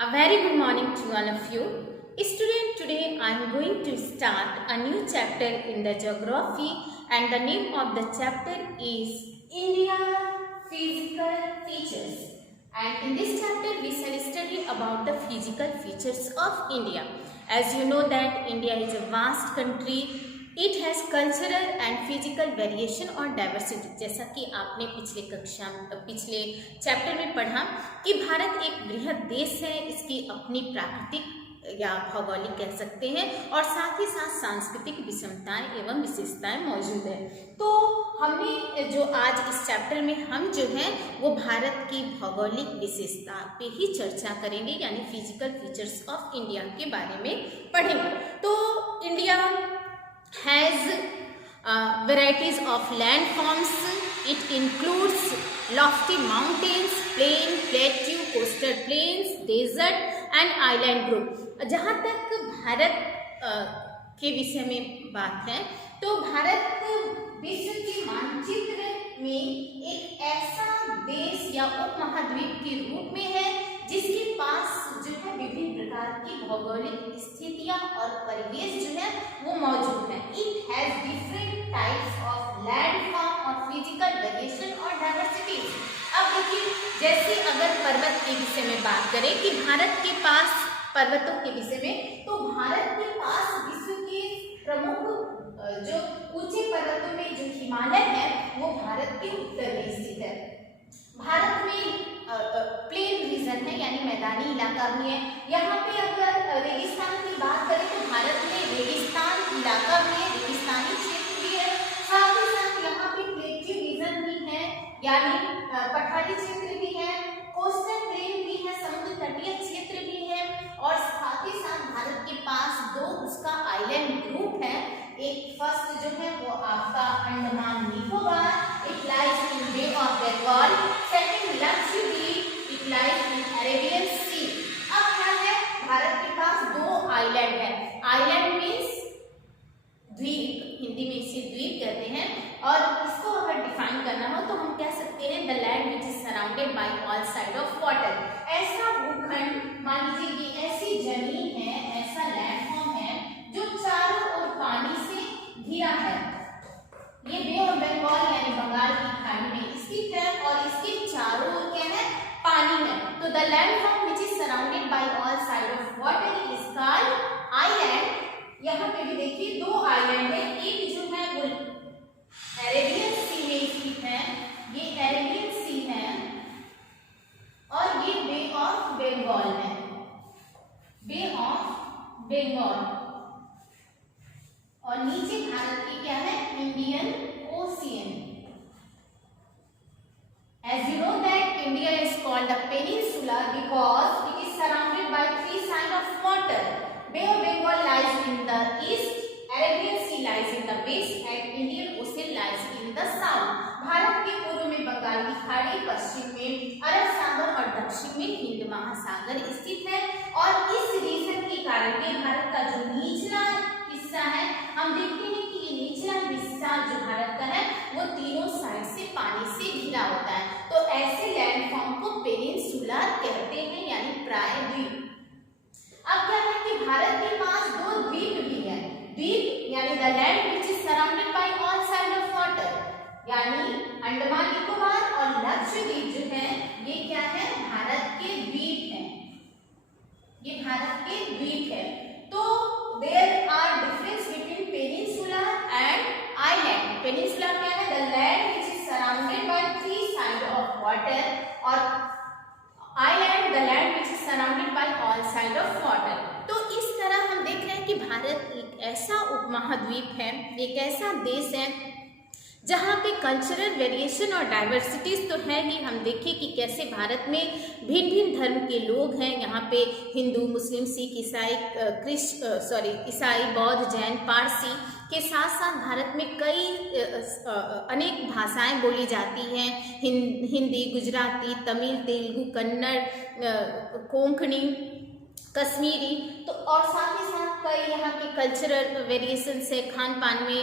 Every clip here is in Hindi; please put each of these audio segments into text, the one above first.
A very good morning to all of you. Student, today I am going to start a new chapter in the geography, and the name of the chapter is India Physical Features. And in this chapter we shall study about the physical features of India. As you know that India is a vast country. It has cultural and physical variation और डाइवर्सिटी। जैसा कि आपने पिछले चैप्टर में पढ़ा कि भारत एक बृहद देश है, इसकी अपनी प्राकृतिक या भौगोलिक कह सकते हैं और साथ ही साथ सांस्कृतिक विषमताएं एवं विशेषताएं मौजूद है। तो हमने जो आज इस चैप्टर में हम जो है वो भारत की भौगोलिक विशेषता पे ही चर्चा करेंगे, यानी फिजिकल फीचर्स ऑफ इंडिया के बारे में पढ़ेंगे। तो India has varieties of landforms. It includes lofty mountains, plain, plateau, coastal plains, desert and island group. जहाँ तक भारत के विषय में बात है तो भारत विश्व के मानचित्र में एक ऐसा देश या उपमहाद्वीप के रूप में है जिसके पास जो है विभिन्न प्रकार की भौगोलिक स्थितियां और परिवेश जो है वो मौजूद है। It has different types of landform और फिजिकल वेरिएशन और डाइवर्सिटी। अब देखिए, जैसे अगर पर्वत के विषय में बात करें कि भारत के पास पर्वतों के विषय में, तो भारत के पास विश्व के प्रमुख जो ऊंचे पर्वतों में जो हिमालय है वो भारत के उत्तर में स्थित है। भारत में प्लेन रीजन है, यानी मैदानी इलाका भी है। यहाँ पे अगर रेगिस्तान की बात करें तो भारत में रेगिस्तान इलाका भी है, रेगिस्तानी क्षेत्र भी है। साथ ही साथ यहाँ पे प्लेट्यू रीजन भी है, यानी पठारी क्षेत्र भी है, कोस्टल प्लेन भी है, समुद्र तटीय क्षेत्र भी है। और साथ ही साथ भारत के पास दो उसका आइलैंड ग्रुप है। एक फर्स्ट जो है वो आपका Andaman Nicobar, it lies in Bay of Bengal. Second Lakshadweep, it lies in Arabian Sea. अब क्या है, भारत के पास दो आइलैंड है। आइलैंड मीन्स द्वीप, हिंदी में इसे द्वीप कहते हैं। और इसको अगर डिफाइन करना हो तो हम कह सकते हैं the land which is surrounded by all side of water. ऐसा भूखंड, मान लीजिए कि ऐसी जमीन है, ऐसा लैंडफॉर्म है जो चारों ओर पानी से घिरा है। ये बे ऑफ बंगाल यानी बंगाल की खाड़ी में स्थित है और इसके चारों ओर क्या है, पानी है। तो the landform which is surrounded by all side of water is called island. यहाँ पे भी देखिए दो आइलैंड है, एक जो है वो अरेबियन सी में स्थित है, ये अरेबियन सी है, और ये बे ऑफ बंगाल है, बे ऑफ बंगाल। और नीचे भारत की क्या है, Indian ocean. As you know that India is called a peninsula because it is surrounded by three sides of water. Bay of Bengal lies in the east, Arabian Sea lies in the west, and Indian Ocean lies in the south. Bharat के पूर्व में बंगाल की खाड़ी, पश्चिम में अरब सागर और दक्षिण में हिंद महासागर स्थित है। और इस रीजन के कारण ये भारत का जो निचला हिस्सा है, हम देखते हैं कि ये निचला हिस्सा जो भारत का है वो तीनों साइड से पानी से घिरा होता है। तो ऐसे लैंडफॉर्म को पेनिनसुलर कहते हैं, यानी प्रायद्वीप। अब क्या है कि भारत के पास दो द्वीप भी है। द्वीप यानी the land which is surrounded by all side of water, यानी अंडमान निकोबार और लक्षद्वीप जो है ये क्या है, भारत के द्वीप हैं, ये भारत के द्वीप है। तो there are difference between peninsula and island. Peninsula क्या है, the land which is surrounded by three side of water, और island the land which is surrounded by all side of water. तो इस तरह हम देख रहे हैं कि भारत एक ऐसा उपमहाद्वीप है, एक ऐसा देश है जहाँ पे कल्चरल वेरिएशन और डाइवर्सिटीज तो है ही। हम देखें कि कैसे भारत में भिन्न भिन्न धर्म के लोग हैं। यहाँ पे हिंदू, मुस्लिम, सिख, ईसाई, बौद्ध, जैन, पारसी के साथ साथ भारत में कई अनेक भाषाएं बोली जाती हैं। हिंदी, गुजराती, तमिल, तेलुगु, कन्नड़, कोंकणी, कश्मीरी। तो और साथ ही साथ कई यहाँ के कल्चरल वेरिएशंस है, खान पान में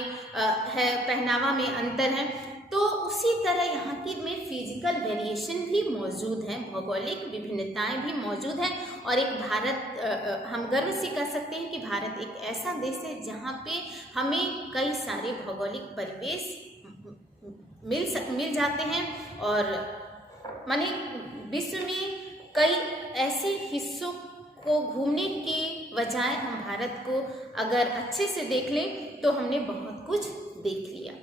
है, पहनावा में अंतर है। तो उसी तरह यहाँ की में फिजिकल वेरिएशन भी मौजूद हैं, भौगोलिक विभिन्नताएं भी मौजूद हैं। और एक भारत, हम गर्व से कह सकते हैं कि भारत एक ऐसा देश है जहाँ पे हमें कई सारे भौगोलिक परिवेश मिल जाते हैं। और माने विश्व में कई ऐसे हिस्सों को घूमने के बजाय हम भारत को अगर अच्छे से देख लें तो हमने बहुत कुछ देख लिया।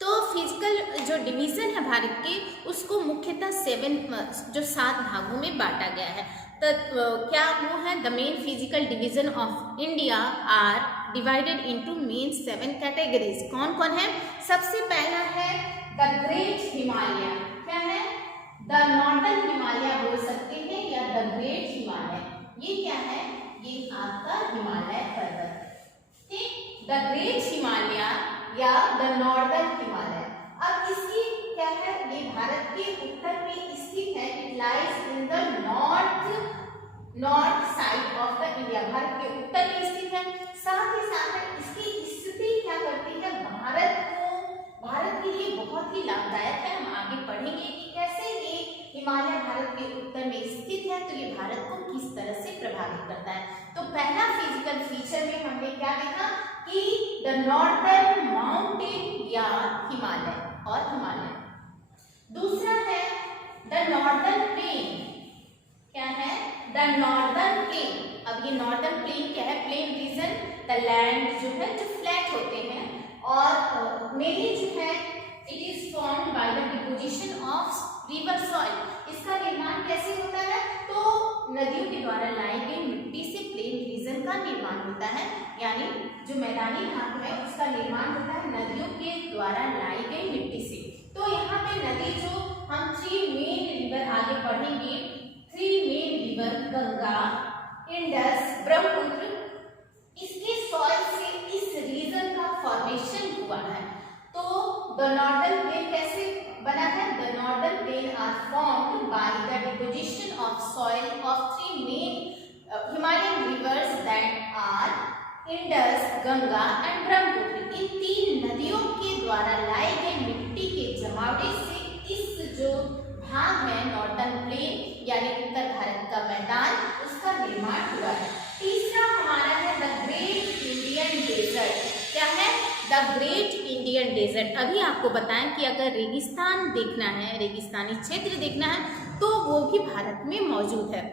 तो फिजिकल जो डिवीज़न है भारत के, उसको मुख्यतः 7 भागों में बांटा गया है। तो क्या वो है, the main physical division of India are divided into main 7 categories. कौन कौन है? सबसे पहला है द ग्रेट हिमालय। क्या है? द नॉर्दर्न हिमालय बोल सकते हैं या द ग्रेट हिमालय। ये क्या है? ये आपका हिमालय पर्वत, ठीक, द ग्रेट हिमालय या द नॉर्दर्न हिमालय। अब इसकी क्या है, ये भारत के उत्तर में स्थित है। It lies in the north side of the India, Bharat के उत्तर में स्थित है। साथ ही साथ इसकी स्थिति क्या करती है, भारत के लिए बहुत ही लाभदायक है। हम आगे पढ़ेंगे कि कैसे ये हिमालय भारत के उत्तर में स्थित है, तो ये भारत को किस तरह से प्रभावित करता है। तो पहला फिजिकल फीचर में हमने क्या देखा कि द नॉर्दर्न माउंटेन या हिमालय और हिमालय। दूसरा है द नॉर्दर्न प्लेन। क्या है? The northern plane. अब ये नॉर्दर्न प्लेन क्या है? प्लेन रीजन, द लैंड जो है जो फ्लैट होते हैं और मेनली जो है it is formed by the deposition of river soil. इसका निर्माण कैसे होता है? तो नदियों के द्वारा लाई गई मिट्टी से प्लेन रीजन का निर्माण होता है, यानी जो मैदानी भाग है उसका निर्माण होता है नदियों के द्वारा लाई गई मिट्टी से। तो यहाँ पे नदी जो हम 3 मेन रिवर आगे पढ़ेंगे, 3 main river Ganga, Indus, Brahmaputra, इसके सॉइल से इस रीजन का फॉर्मेशन हुआ है। तो द नॉर्दर्न प्लेन कैसे बना है? The northern plain are formed by the deposition of soil of 3 main Himalayan rivers that are Indus, Ganga and Brahmaputra. इन 3 नदियों के द्वारा लाई गई मिट्टी के जमावड़े से इस जो भाग है नॉर्दर्न प्लेन यानी उत्तर भारत का मैदान, उसका निर्माण हुआ है। तीसरा हमारा है द ग्रेट इंडियन डेजर्ट। क्या है? The great Indian desert. अभी आपको बताएं कि अगर रेगिस्तान देखना है, रेगिस्तानी क्षेत्र देखना है, तो वो भी भारत में मौजूद है।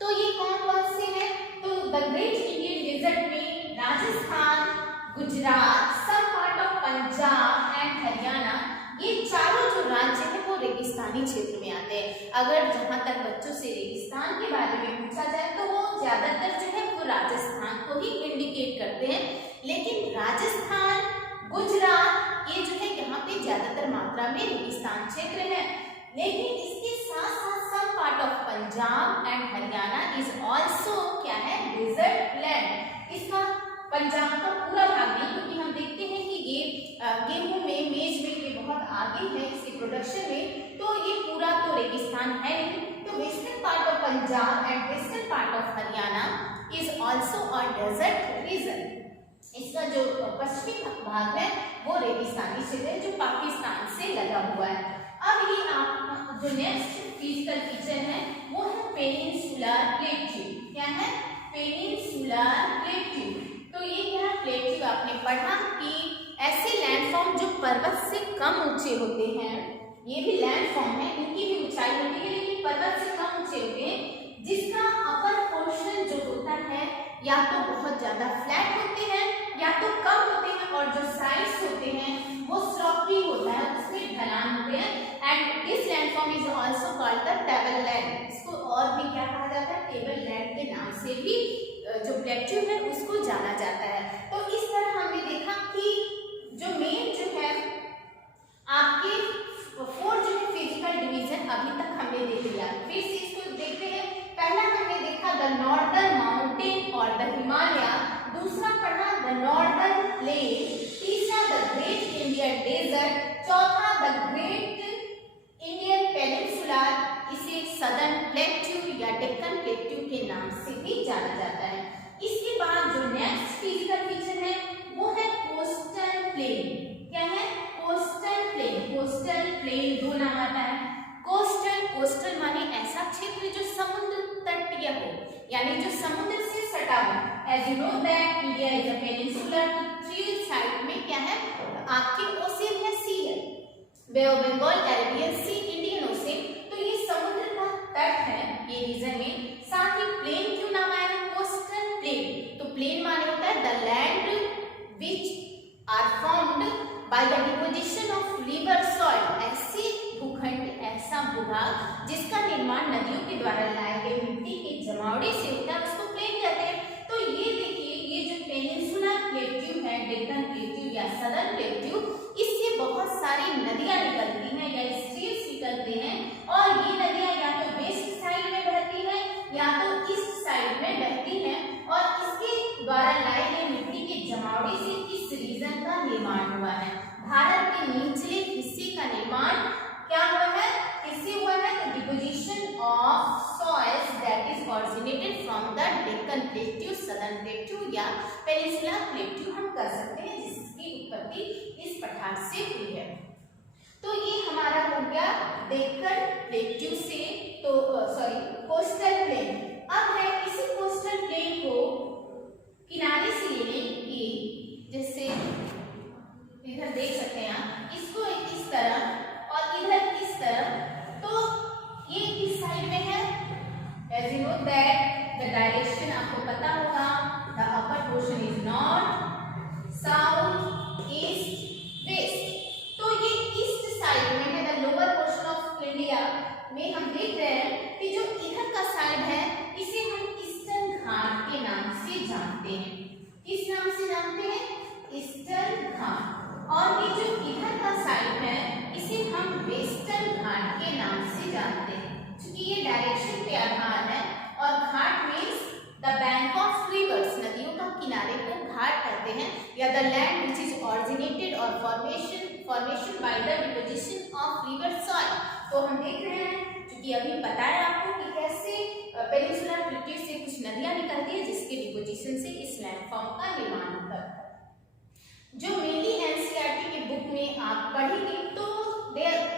तो ये कौन कौन से हैं? तो द ग्रेट इंडियन डेजर्ट में Rajasthan, Gujarat, some part of Punjab and Haryana, ये चारों जो राज्य हैं वो रेगिस्तानी क्षेत्र में आते हैं। अगर जहाँ तक बच्चों से रेगिस्तान के बारे में पूछा जाए तो वो ज्यादातर जो है वो राजस्थान को ही इंडिकेट करते हैं, लेकिन राजस्थान, गुजरात ये जो है यहाँ पे ज्यादातर मात्रा में रेगिस्तान क्षेत्र है। लेकिन इसके साथ साथ some part of Punjab and Haryana is also क्या है? Desert land. इसका पंजाब का पूरा भाग नहीं, क्योंकि हम देखते हैं कि ये गेहूं में, मेज में ये बहुत आगे है इसके प्रोडक्शन में, तो ये पूरा तो रेगिस्तान है नहीं। तो western part of Punjab and western part of Haryana is also a desert region. इसका जो पश्चिमी भाग है वो रेगिस्तानी क्षेत्र है जो पाकिस्तान से लगा हुआ है। अब ये आप जो नेक्स्ट फिजिकल फीचर है वो है पेनिनसुलर प्लेट्यू। क्या है? Peninsular plateau. तो ये क्या है? प्लेट्यू आपने पढ़ा कि ऐसे लैंडफॉर्म जो पर्वत से कम ऊंचे होते हैं, ये भी लैंडफॉर्म है, इनकी भी ऊंचाई होती है लेकिन पर्वत से कम ऊंचे होते हैं, जिसका अपर पोर्शन जो होता है या तो बहुत ज्यादा फ्लैट होते हैं या तो कम होते हैं, और जो साइड्स होते हैं वो स्लॉपी होता है, उसमें ढलान होते हैं। And this landform is also called the table land. इसको और भी क्या कहा जाता है? टेबल लैंड के नाम से भी जो प्लेट्यू है उसको जाना जाता है। तो इस तरह हमने देखा कि जो मेन जो है आपके 4 जो फिजिकल डिवीजन अभी तक हमने देख लिया। फिर से इसको देखते हैं। पहला हमने देखा द नॉर्दर्न माउंटेन और द हिमालय, दूसरा पढ़ा द नॉर्दर्न प्लेन, तीसरा द ग्रेट इंडियन डेजर्ट, चौथा द ग्रेट इंडियन पेनिनसुला, इसे सदर्न प्लेट्यू या डेक्कन प्लेट्यू के नाम से भी जाना जाता है। इसके बाद जो नेक्स्ट फिजिकल फीचर है वो है कोस्टल प्लेन। क्या है? कोस्टल यानी जो समुद्र से सटा हुआ। As you know that India is a peninsular, तो 3 साइड में क्या है, आपके ओशियन है, सी है, Bay of Bengal, Caribbean Sea, Indian Ocean. तो ये समुद्र का तट है ये रीजन में। साथ ही प्लेन क्यों नाम आया है, कोस्टल प्लेन। तो प्लेन माने होता है the land which are formed by the deposition of river soil, ऐसे भूखंड, ऐसा भूभाग जिसका निर्माण नदियों के द्वारा लाए गए मिट्टी के जमावड़े से होता है, उसको प्लेन कहते हैं। तो ये देखिए, ये जो पेनिनसुलर प्लेट्यू है, डेक्कन प्लेट्यू या सदर्न प्लेट्यू, इससे बहुत सारी नदियां निकलती हैं या स्ट्रीम्स निकलते हैं, और ये नदियां या तो वेस्ट साइड में बहती हैं या तो ईस्ट साइड में बहती हैं, और इसके द्वारा लाए गए मिट्टी के जमावड़े से इस रीजन का निर्माण हुआ है। भारत के निचले हिस्से का निर्माण क्या हुआ है, किससे हुआ है, तो deposition of soils that is originated from the Deccan plateau, southern plateau या पेनिनसुलर प्लेट्यू हम कर सकते हैं, जिसकी उत्पत्ति इस पठार से हुई है। तो ये हमारा हो गया डेक्कन प्लेट्यू से, तो सॉरी कोस्टल प्लेन। अब है इसी कोस्टल प्लेन को किनारे से लेने की, जैसे इधर देख सकते हैं आप, इसको इस तरह और इधर इस तरफ, तो ये किस साइड में है, as you know that the direction आपको पता होगा, the upper portion is north, south, east, west. तो ये ईस्ट साइड में है, the lower portion of India में हम देख रहे हैं कि जो इधर का साइड है इसे हम ईस्टर्न घाट के नाम से जानते हैं। किस नाम से जानते हैं, ईस्टर्न घाट। और ये जो इधर का साइड है इसे हम वेस्टर्न घाट के नाम से जानते हैं, क्योंकि ये डायरेक्शन पे आधार है, और ghat means the bank of rivers, नदियों का किनारे को घाट कहते हैं, या the land which is originated और formation by the deposition of river soil. तो हम देख रहे हैं, क्योंकि अभी बताया आपको कि कैसे पेनिनसुलर प्लेट्यू से कुछ नदियां निकलती है जिसके डिपोजिशन से इस लैंडफॉर्म का निर्माण होता है। जो मेनली एनसीईआरटी की बुक में आप पढ़ेंगे तो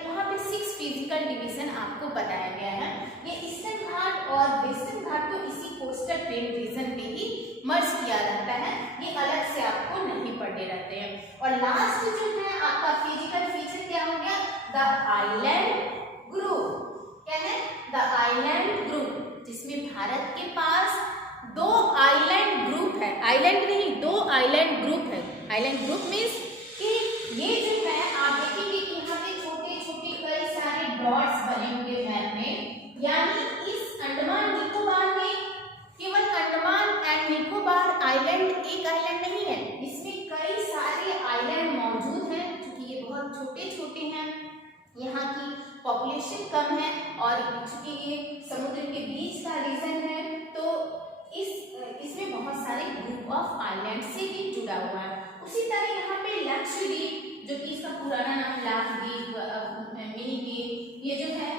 वहाँ पे 6 फिजिकल डिवीजन आपको बताया गया है। ये ईस्टर्न घाट और वेस्टर्न घाट को इसी कोस्टल प्लेन रीजन पे ही मर्ज किया जाता है, ये अलग से आपको नहीं पढ़ने रहते हैं। और लास्ट जो है आपका फिजिकल फीचर क्या हो गया, द आइलैंड ग्रुप। क्या है, द आइलैंड ग्रुप, जिसमें भारत के पास 2 आइलैंड ग्रुप है, आइलैंड नहीं 2 आइलैंड ग्रुप है। आइलैंड ग्रुप मीन्स कि ये जो है आप देखेंगे कि यहाँ पे छोटे छोटे कई सारे डॉट्स बने हुए मैप में, यानी इस अंडमान निकोबार में केवल अंडमान एंड निकोबार आइलैंड एक आइलैंड नहीं है, इसमें कई सारे आइलैंड मौजूद हैं, क्योंकि ये बहुत छोटे छोटे हैं, यहाँ की पॉपुलेशन कम है, और चूंकि ये समुद्र के बीच का रीजन है, तो इसमें बहुत सारे ग्रुप ऑफ आइलैंड से भी जुड़ा हुआ है। उसी तरह यहाँ पे लक्षद्वीप, जो कि इसका पुराना नाम लाक्षद्वीप, मिनी द्वीप, ये जो है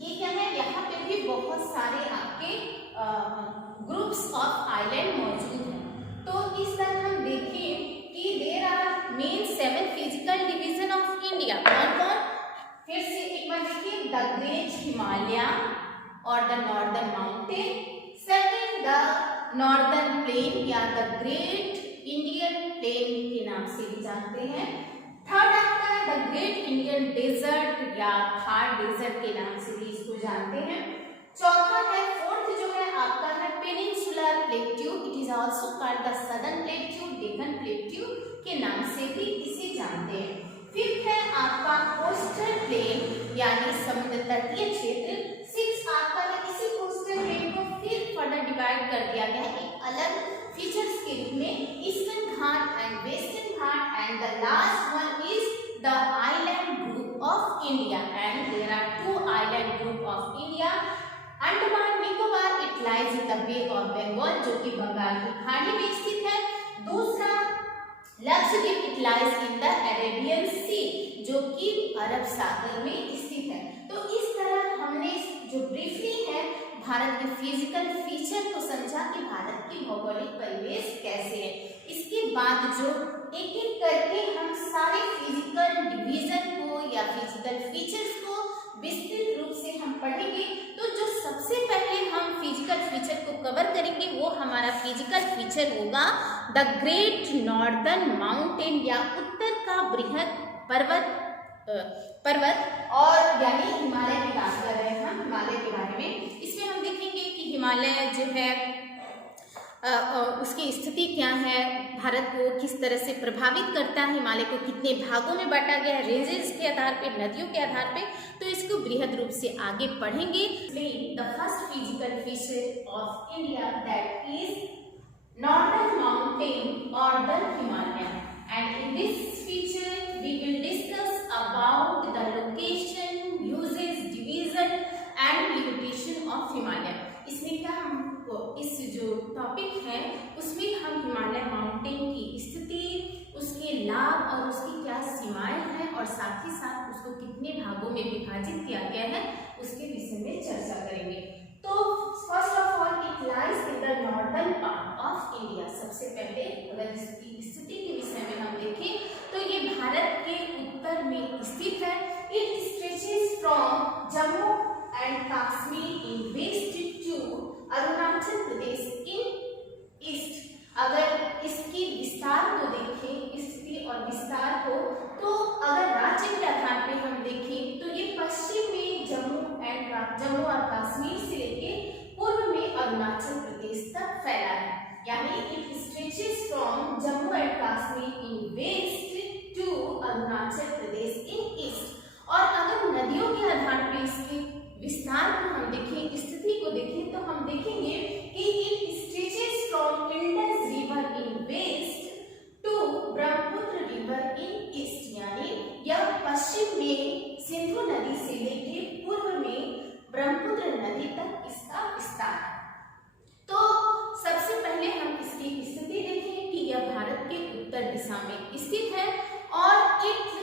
ये क्या है, यहाँ पे भी बहुत सारे आपके ग्रुप्स ऑफ आइलैंड मौजूद हैं। तो इस तरह हम देखें कि there are main 7 physical division of India. कौन कौन, फिर से एक बार देखिए, द ग्रेट हिमालय और the northern mountain, second the northern plane या द ग्रेट इंडियन प्लेन के नाम से भी जानते हैं, थर्ड आपका है द ग्रेट इंडियन डेजर्ट या थार डेजर्ट के नाम से भी इसको जानते हैं, चौथा है, फोर्थ जो है आपका है peninsular plateau, it is also called the southern plateau, Deccan plateau के नाम से भी इसे जानते हैं। फिफ्थ है आपका कोस्टल प्लेन यानी समुद्र तटीय क्षेत्र। सिक्स आपका है, इसी कोस्टल प्लेन को फिर फर्दर डिवाइड कर दिया गया है एक अलग फीचर्स के रूप में, eastern ghat and western ghat, and the last one is the island group of India, and there are 2 island group of India. Andaman Nicobar it lies in the bay of Bengal, जो कि बंगाल की खाड़ी में स्थित है। दूसरा Lakshadweep it lies in the Arabian Sea, जो कि अरब सागर में स्थित है। तो इस तरह हमने जो ब्रीफली है भारत के फिजिकल फीचर को समझा कि भारत की भौगोलिक परिवेश कैसे है। इसके बाद जो एक एक करके हम सारे फिजिकल डिवीजन को या फिजिकल फीचर्स को विस्तृत रूप से हम पढ़ेंगे। तो जो सबसे पहले हम फिजिकल फीचर को वो हमारा फिजिकल फीचर होगा द ग्रेट नॉर्दर्न माउंटेन या उत्तर का बृहद पर्वत और यानी हिमालय की बात कर रहे हैं हम हिमालय के बारे में। इसमें हम देखेंगे कि हिमालय जो है उसकी स्थिति क्या है, भारत को किस तरह से प्रभावित करता है, हिमालय को कितने भागों में बांटा गया है, रेंजेस के आधार पे, नदियों के आधार पे, तो इसको बृहद रूप से आगे पढ़ेंगे। The first physical feature of India that is northern mountain और the Himalaya, and in this feature we will discuss about the location, uses, division and limitation of Himalaya. इसमें क्या हमको इस जो टॉपिक है उसमें हम हिमालय माउंटेन की स्थिति, उसके लाभ और उसकी क्या सीमाएं हैं और साथ ही साथ उसको कितने भागों में विभाजित किया गया है उसके विषय में चर्चा करेंगे। तो first of all it lies in the northern part of India. सबसे पहले अगर इसकी स्थिति के विषय में हम देखें तो ये भारत के उत्तर में स्थित है। It stretches from Jammu and Kashmir in west to Arunachal Pradesh in east. अगर इसकी विस्तार को देखें, स्थिति और विस्तार को, तो अगर राज्य के आधार पे हम देखें तो ये पश्चिम में जम्मू और कश्मीर से लेके पूर्व में अरुणाचल प्रदेश तक फैला है, यानी it stretches from Jammu and Kashmir in west to Arunachal Pradesh in east. और अगर नदियों के आधार पे इसके विस्तार को हम देखें, स्थिति को देखें, तो हम देखेंगे कि it stretches from Indus river in west to Brahmaputra river in east, यानी यह पश्चिम में सिंधु नदी से लेके पूर्व में ब्रह्मपुत्र नदी तक इसका विस्तार है। तो सबसे पहले हम इसकी स्थिति देखें कि यह भारत के उत्तर दिशा में स्थित है और it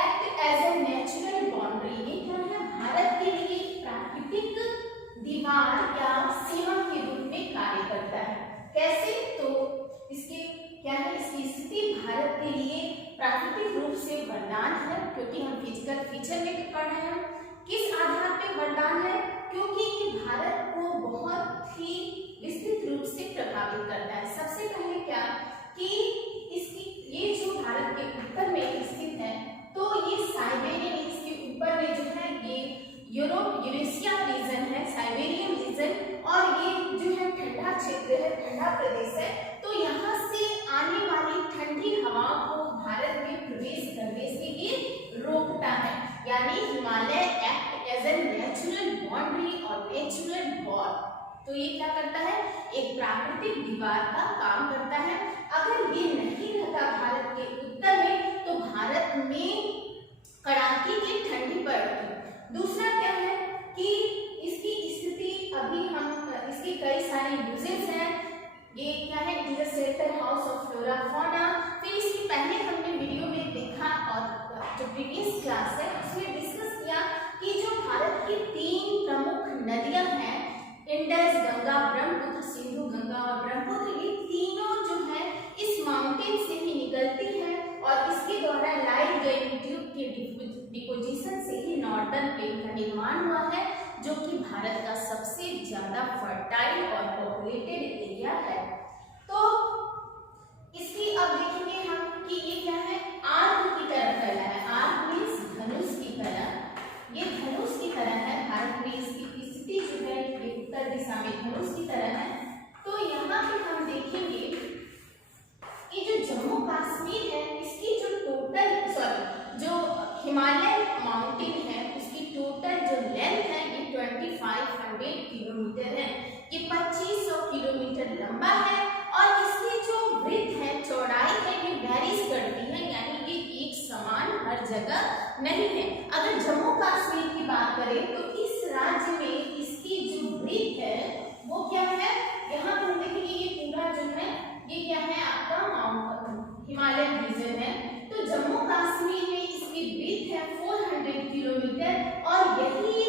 act as a natural boundary. ये क्या है, भारत के लिए प्राकृतिक दीवार या सीमा के रूप में कार्य करता है। कैसे, तो इसके क्या है, इसकी स्थिति भारत के लिए प्राकृतिक रूप से वरदान है, क्योंकि हम फिजिकल फीचर में पढ़ रहे हैं। किस आधार पे वरदान है, क्योंकि ये भारत को बहुत ही विस्तृत रूप से प्रभावित करता है। सबसे पहले क्या कि इसकी ये जो भारत के उत्तर में स्थित है, तो ये साइबेरियन, इसके ऊपर में जो है ये यूरेशिया रीजन है, साइबेरियन रीजन, और ये जो है ठंडा क्षेत्र है, ठंडा प्रदेश है। तो यहाँ से आने वाली ठंडी हवाओं को भारत में प्रवेश करने से ये रोकता है, यानी Himalaya act as a natural boundary और नेचुरल वॉल। तो ये क्या करता है, एक प्राकृतिक दीवार का काम करता है। अगर ये नहीं रहता भारत के उत्तर में तो भारत में कड़ाके की ठंडी पड़ती। दूसरा क्या है कि इसकी स्थिति, अभी हम इसके कई सारे यूजेस हैं। ये क्या है, it is a shelter house of flora fauna. फिर इसके पहले हमने वीडियो में देखा और जो प्रीवियस क्लास है उसमें डिस्कस किया कि जो भारत की 3 प्रमुख नदियां हैं, इंडस, गंगा, ब्रह्मपुत्र, सिंधु, गंगा और ब्रह्मपुत्र, ये तीनों जो है इस माउंटेन से ही निकलती है और इसके द्वारा लाई गई ट्यूब के डिपोजिशन से ही नॉर्दर्न प्लेन का निर्माण हुआ है, जो कि भारत का सबसे ज्यादा फर्टाइल और पॉपुलेटेड एरिया है। तो इसकी अब देखेंगे हम कि ये क्या है, आर्क की तरह फैला है। आर्क मीन्स धनुष की तरह, ये धनुष की तरह है। भारत में इसकी स्थिति जो है ये उत्तर दिशा में धनुष की तरह है। तो यहाँ पे हम देखेंगे कि जो जम्मू कश्मीर है, इसकी जो जो हिमालय माउंटेन है, उसकी टोटल जो लेंथ है ये 2500 किलोमीटर है। ये 2500 किलोमीटर लंबा है और इसकी जो ब्रीथ है, चौड़ाई है, ये वेरीज करती है, यानी ये एक समान हर जगह नहीं है। अगर जम्मू कश्मीर की बात करें तो इस राज्य में इसकी जो ब्रीथ है वो क्या है, यहाँ पर देखेंगे ये पूरा जो है ये क्या है आपका हिमालय रीजन है। तो जम्मू कश्मीर में इसकी ब्रीथ है 400 किलोमीटर और यही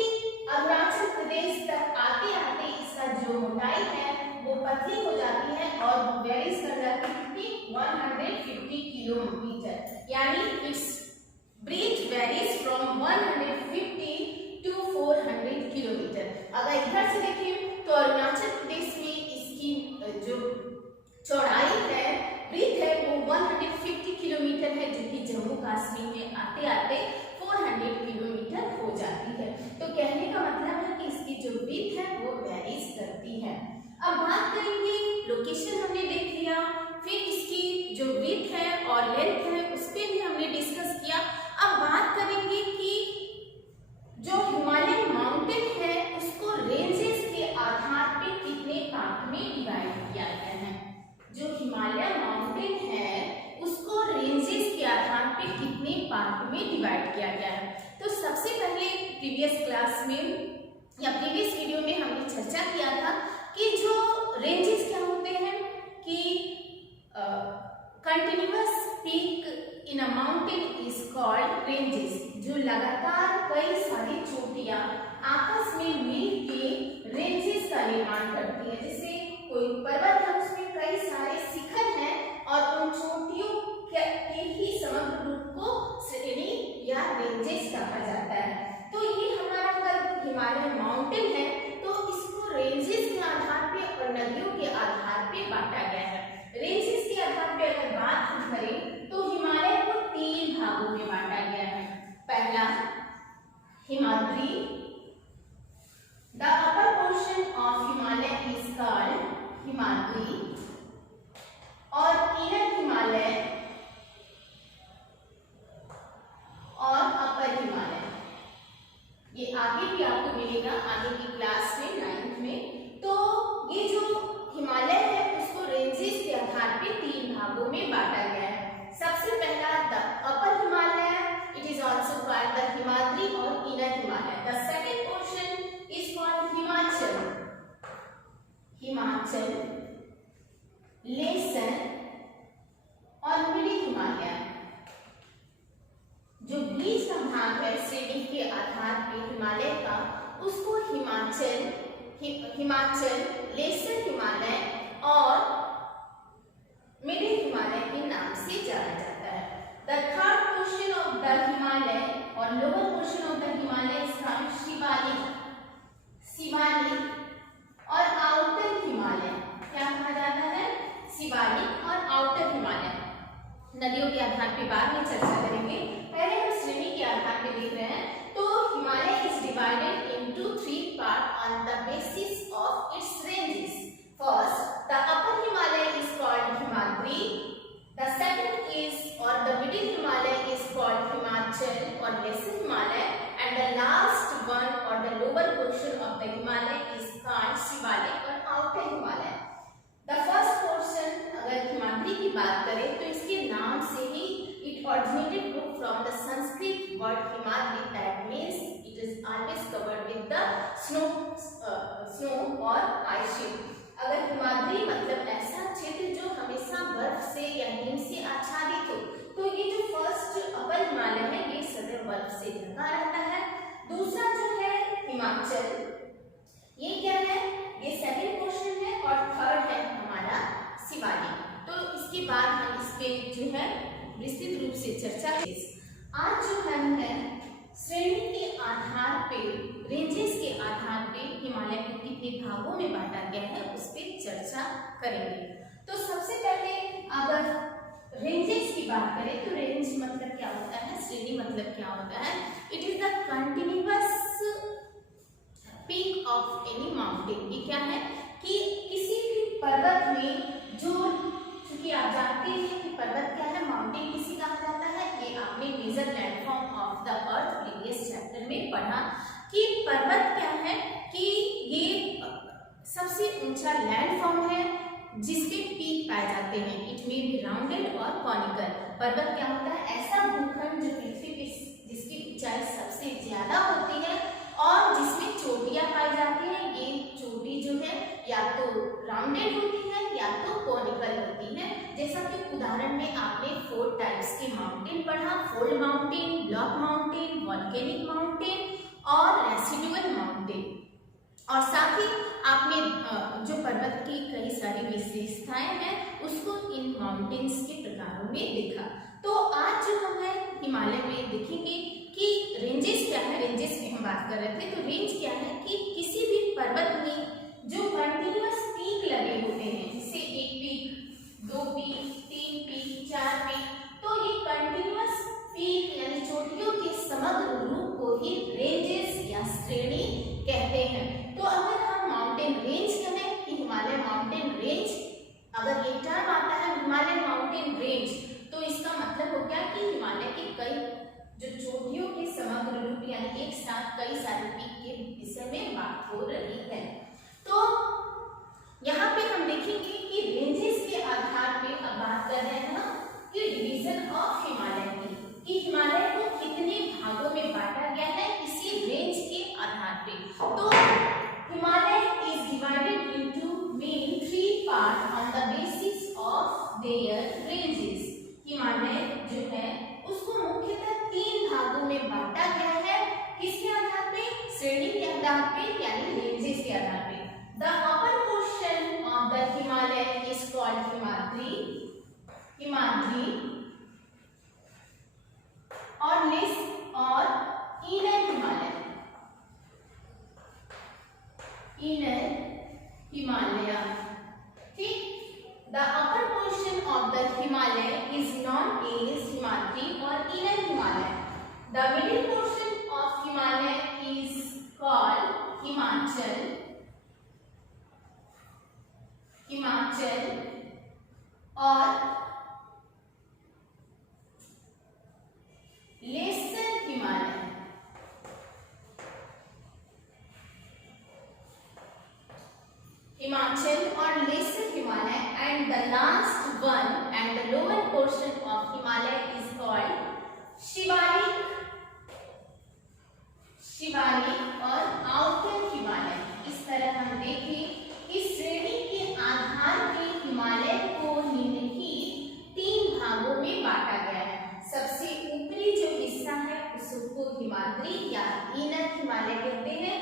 अरुणाचल प्रदेश तक आते आते इसका जो मोटाई है वो पतली हो जाती है और वेरीज कर जाती है 150 किलोमीटर, यानी its breadth varies from 150 to 400 kilometre. अगर इधर से देखें तो अरुणाचल प्रदेश में इसकी चौड़ाई है, ब्रीथ है वो 150 किलोमीटर है, जो कि जम्मू कश्मीर में आते आते 400 किलोमीटर हो जाती है। तो कहने का मतलब है कि इसकी जो ब्रीथ है वो वेरीज करती है। अब बात करेंगे, लोकेशन हमने देख लिया, फिर इसकी जो ब्रीथ है और लेंथ है उस पर भी हमने डिस्कस किया। अब बात करेंगे कि जो हिमालयन माउंटेन है उसको रेंजेस के आधार पे कितने पार्ट में डिवाइड किया गया है। जो हिमालयन माउंटेन है उसको रेंजेस के आधार पे कितने पार्ट में डिवाइड किया गया है। तो सबसे पहले प्रीवियस क्लास में या प्रीवियस वीडियो में हमने चर्चा किया था कि जो रेंजेस क्या होते हैं कि continuous peak in a mountain is called ranges. जो लगातार कई सारी चोटियां आपस में मिलके रेंजेस का निर्माण करती है। जैसे कोई पर्वत है उसमें कई सारे शिखर हैं और उन चोटियों के ही समग्र रूप को श्रेणी या रेंजेस कहा जाता है। तो ये हमारा अगर हिमालयन माउंटेन है तो इसको रेंजेस के आधार पे और नदियों के आधार पे बांटा गया है। रेंजेस के आधार पे अगर बात हम करें तो हिमालय को 3 भागों में बांटा गया है। पहला Himadri, the upper portion of Himalaya is called Himadri, और इनर हिमालय और अपर हिमालय। ये आगे भी आपको मिलेगा आगे की क्लास में 9th में। तो ये जो हिमालय है उसको रेंजेस के आधार पे 3 भागों में बांटा गया है। सबसे पहला the upper Himalaya, it is also called the Himadri और inner Himalaya. The second portion is called Himachal, Himachal, lesser और मिडिल हिमालय। जो बीच का भाग है श्रेणी के आधार पे हिमालय का उसको हिमाचल, लेसन हिमालय और मिडिल हिमालय के नाम से जाना जाता है। The third portion of the Himalaya और lower portion of the Himalaya is called Shivalik, Shivalik और आउटर हिमालय। क्या कहा जाता है? शिवालिक और आउटर हिमालय। नदियों के आधार पे बाद में चर्चा करेंगे, पहले हम श्रेणी के आधार पे देख रहे हैं। तो Himalaya is divided into 3 part on the basis of its ranges. First the upper Himalaya is called Himadri, the second is और the middle Himalaya is called Himachal और lesser Himalaya, and the last one और the lower portion of the Himalaya is called Shivalik और outer Himalaya. The first portion अगर हिमाद्री की बात करें तो इसके नाम से ही it originated from the Sanskrit word himadri, that means it is always covered with the snow or ice sheet। अगर हिमाद्री मतलब ऐसा क्षेत्र जो हमेशा बर्फ से या हिम से आच्छादित हो, तो ये जो फर्स्ट अपर हिमालय है ये सदैव बर्फ से ढका रहता है। दूसरा जो है हिमाचल, ये क्या है? ये सेकंड पोर्शन है और थर्ड है हमारा शिवालिक। तो इसके बाद हम इस पे जो है विस्तृत रूप से चर्चा करेंगे। आज जो हम है श्रेणी के आधार पे, रेंजेस के आधार पे हिमालय को कितने भागों में बांटा गया है उस पर चर्चा करेंगे। तो सबसे पहले अगर रेंजेस की बात करें तो रेंज मतलब क्या होता है, श्रेणी मतलब क्या होता है? It is the continuous peak of any mountain. ये क्या है कि किसी भी पर्वत में जो, क्योंकि आप जानते हैं कि पर्वत क्या है, माउंटेन किसी कहा जाता है, ये आपने major landform of the earth previous chapter में पढ़ा कि पर्वत क्या है कि ये सबसे ऊंचा लैंडफॉर्म है जिसपे पीक पाए जाते हैं। इट मे बी राउंडेड और कॉनिकल। पर्वत क्या होता है? ऐसा भूखंड जो पृथ्वी पे जिसकी ऊंचाई सबसे ज्यादा होती है और जिसमें चोटियां पाई जाती हैं। ये चोटी जो है या तो राउंडेड होती है या तो कॉनिकल होती है। जैसा कि उदाहरण में आपने 4 टाइप्स के माउंटेन पढ़ा, fold mountain, block mountain, volcanic mountain और रेसिडुअल माउंटेन। और साथ ही आपने जो पर्वत की कई सारी विशेषताएं हैं उसको इन माउंटेन्स के प्रकारों में देखा। तो आज जो हम है हिमालय में देखेंगे कि रेंजेस क्या है। रेंजेस में हम बात कर रहे थे, तो रेंज क्या है कि किसी भी पर्वत में जो कंटिन्यूअस पीक लगे होते हैं, जैसे एक पीक माउंटेन रेंज क्या है कि हिमालय माउंटेन रेंज, अगर ये टर्म आता है हिमालय माउंटेन रेंज तो इसका मतलब हो गया कि हिमालय की कई जो चोटियों के समग्र रूप यानी एक साथ कई सारे पीक के विषय में बात हो रही है। तो यहाँ पे हम देखेंगे कि रेंजेस के आधार पे अब बात कर रहे हैं हम कि डिवीजन ऑफ हिमालय की, कि हिमालय को कितने भागों में बांटा गया है इसी रेंज के आधार पे। तो Himalaya is divided into main 3 part on the basis of their ranges. Himalaya जो है उसको मुख्यतः 3 भागों में बांटा गया है, किसके आधार पे, श्रेणी के आधार पे यानी रेंजेस के आधार पे। The upper portion of the Himalaya is called Himadri, Himadri और लेस और इनर हिमालय, इनर हिमालय, ठीक। The upper portion of the Himalaya is known as Himadri or inner Himalaya. The middle portion of Himalaya is called Himachal, Himachal और lesser Himalaya, Himachal or lesser Himalaya, and the last one and the lower portion of Himalaya is called Shivalik, Shivalik और outer Himalaya। इस तरह हम देखें इस श्रेणी के आधार पे हिमालय को निम्नलिखित 3 भागों में बांटा गया है। सबसे ऊपरी जो हिस्सा है उसको हिमाद्री या इनर हिमालय कहते हैं,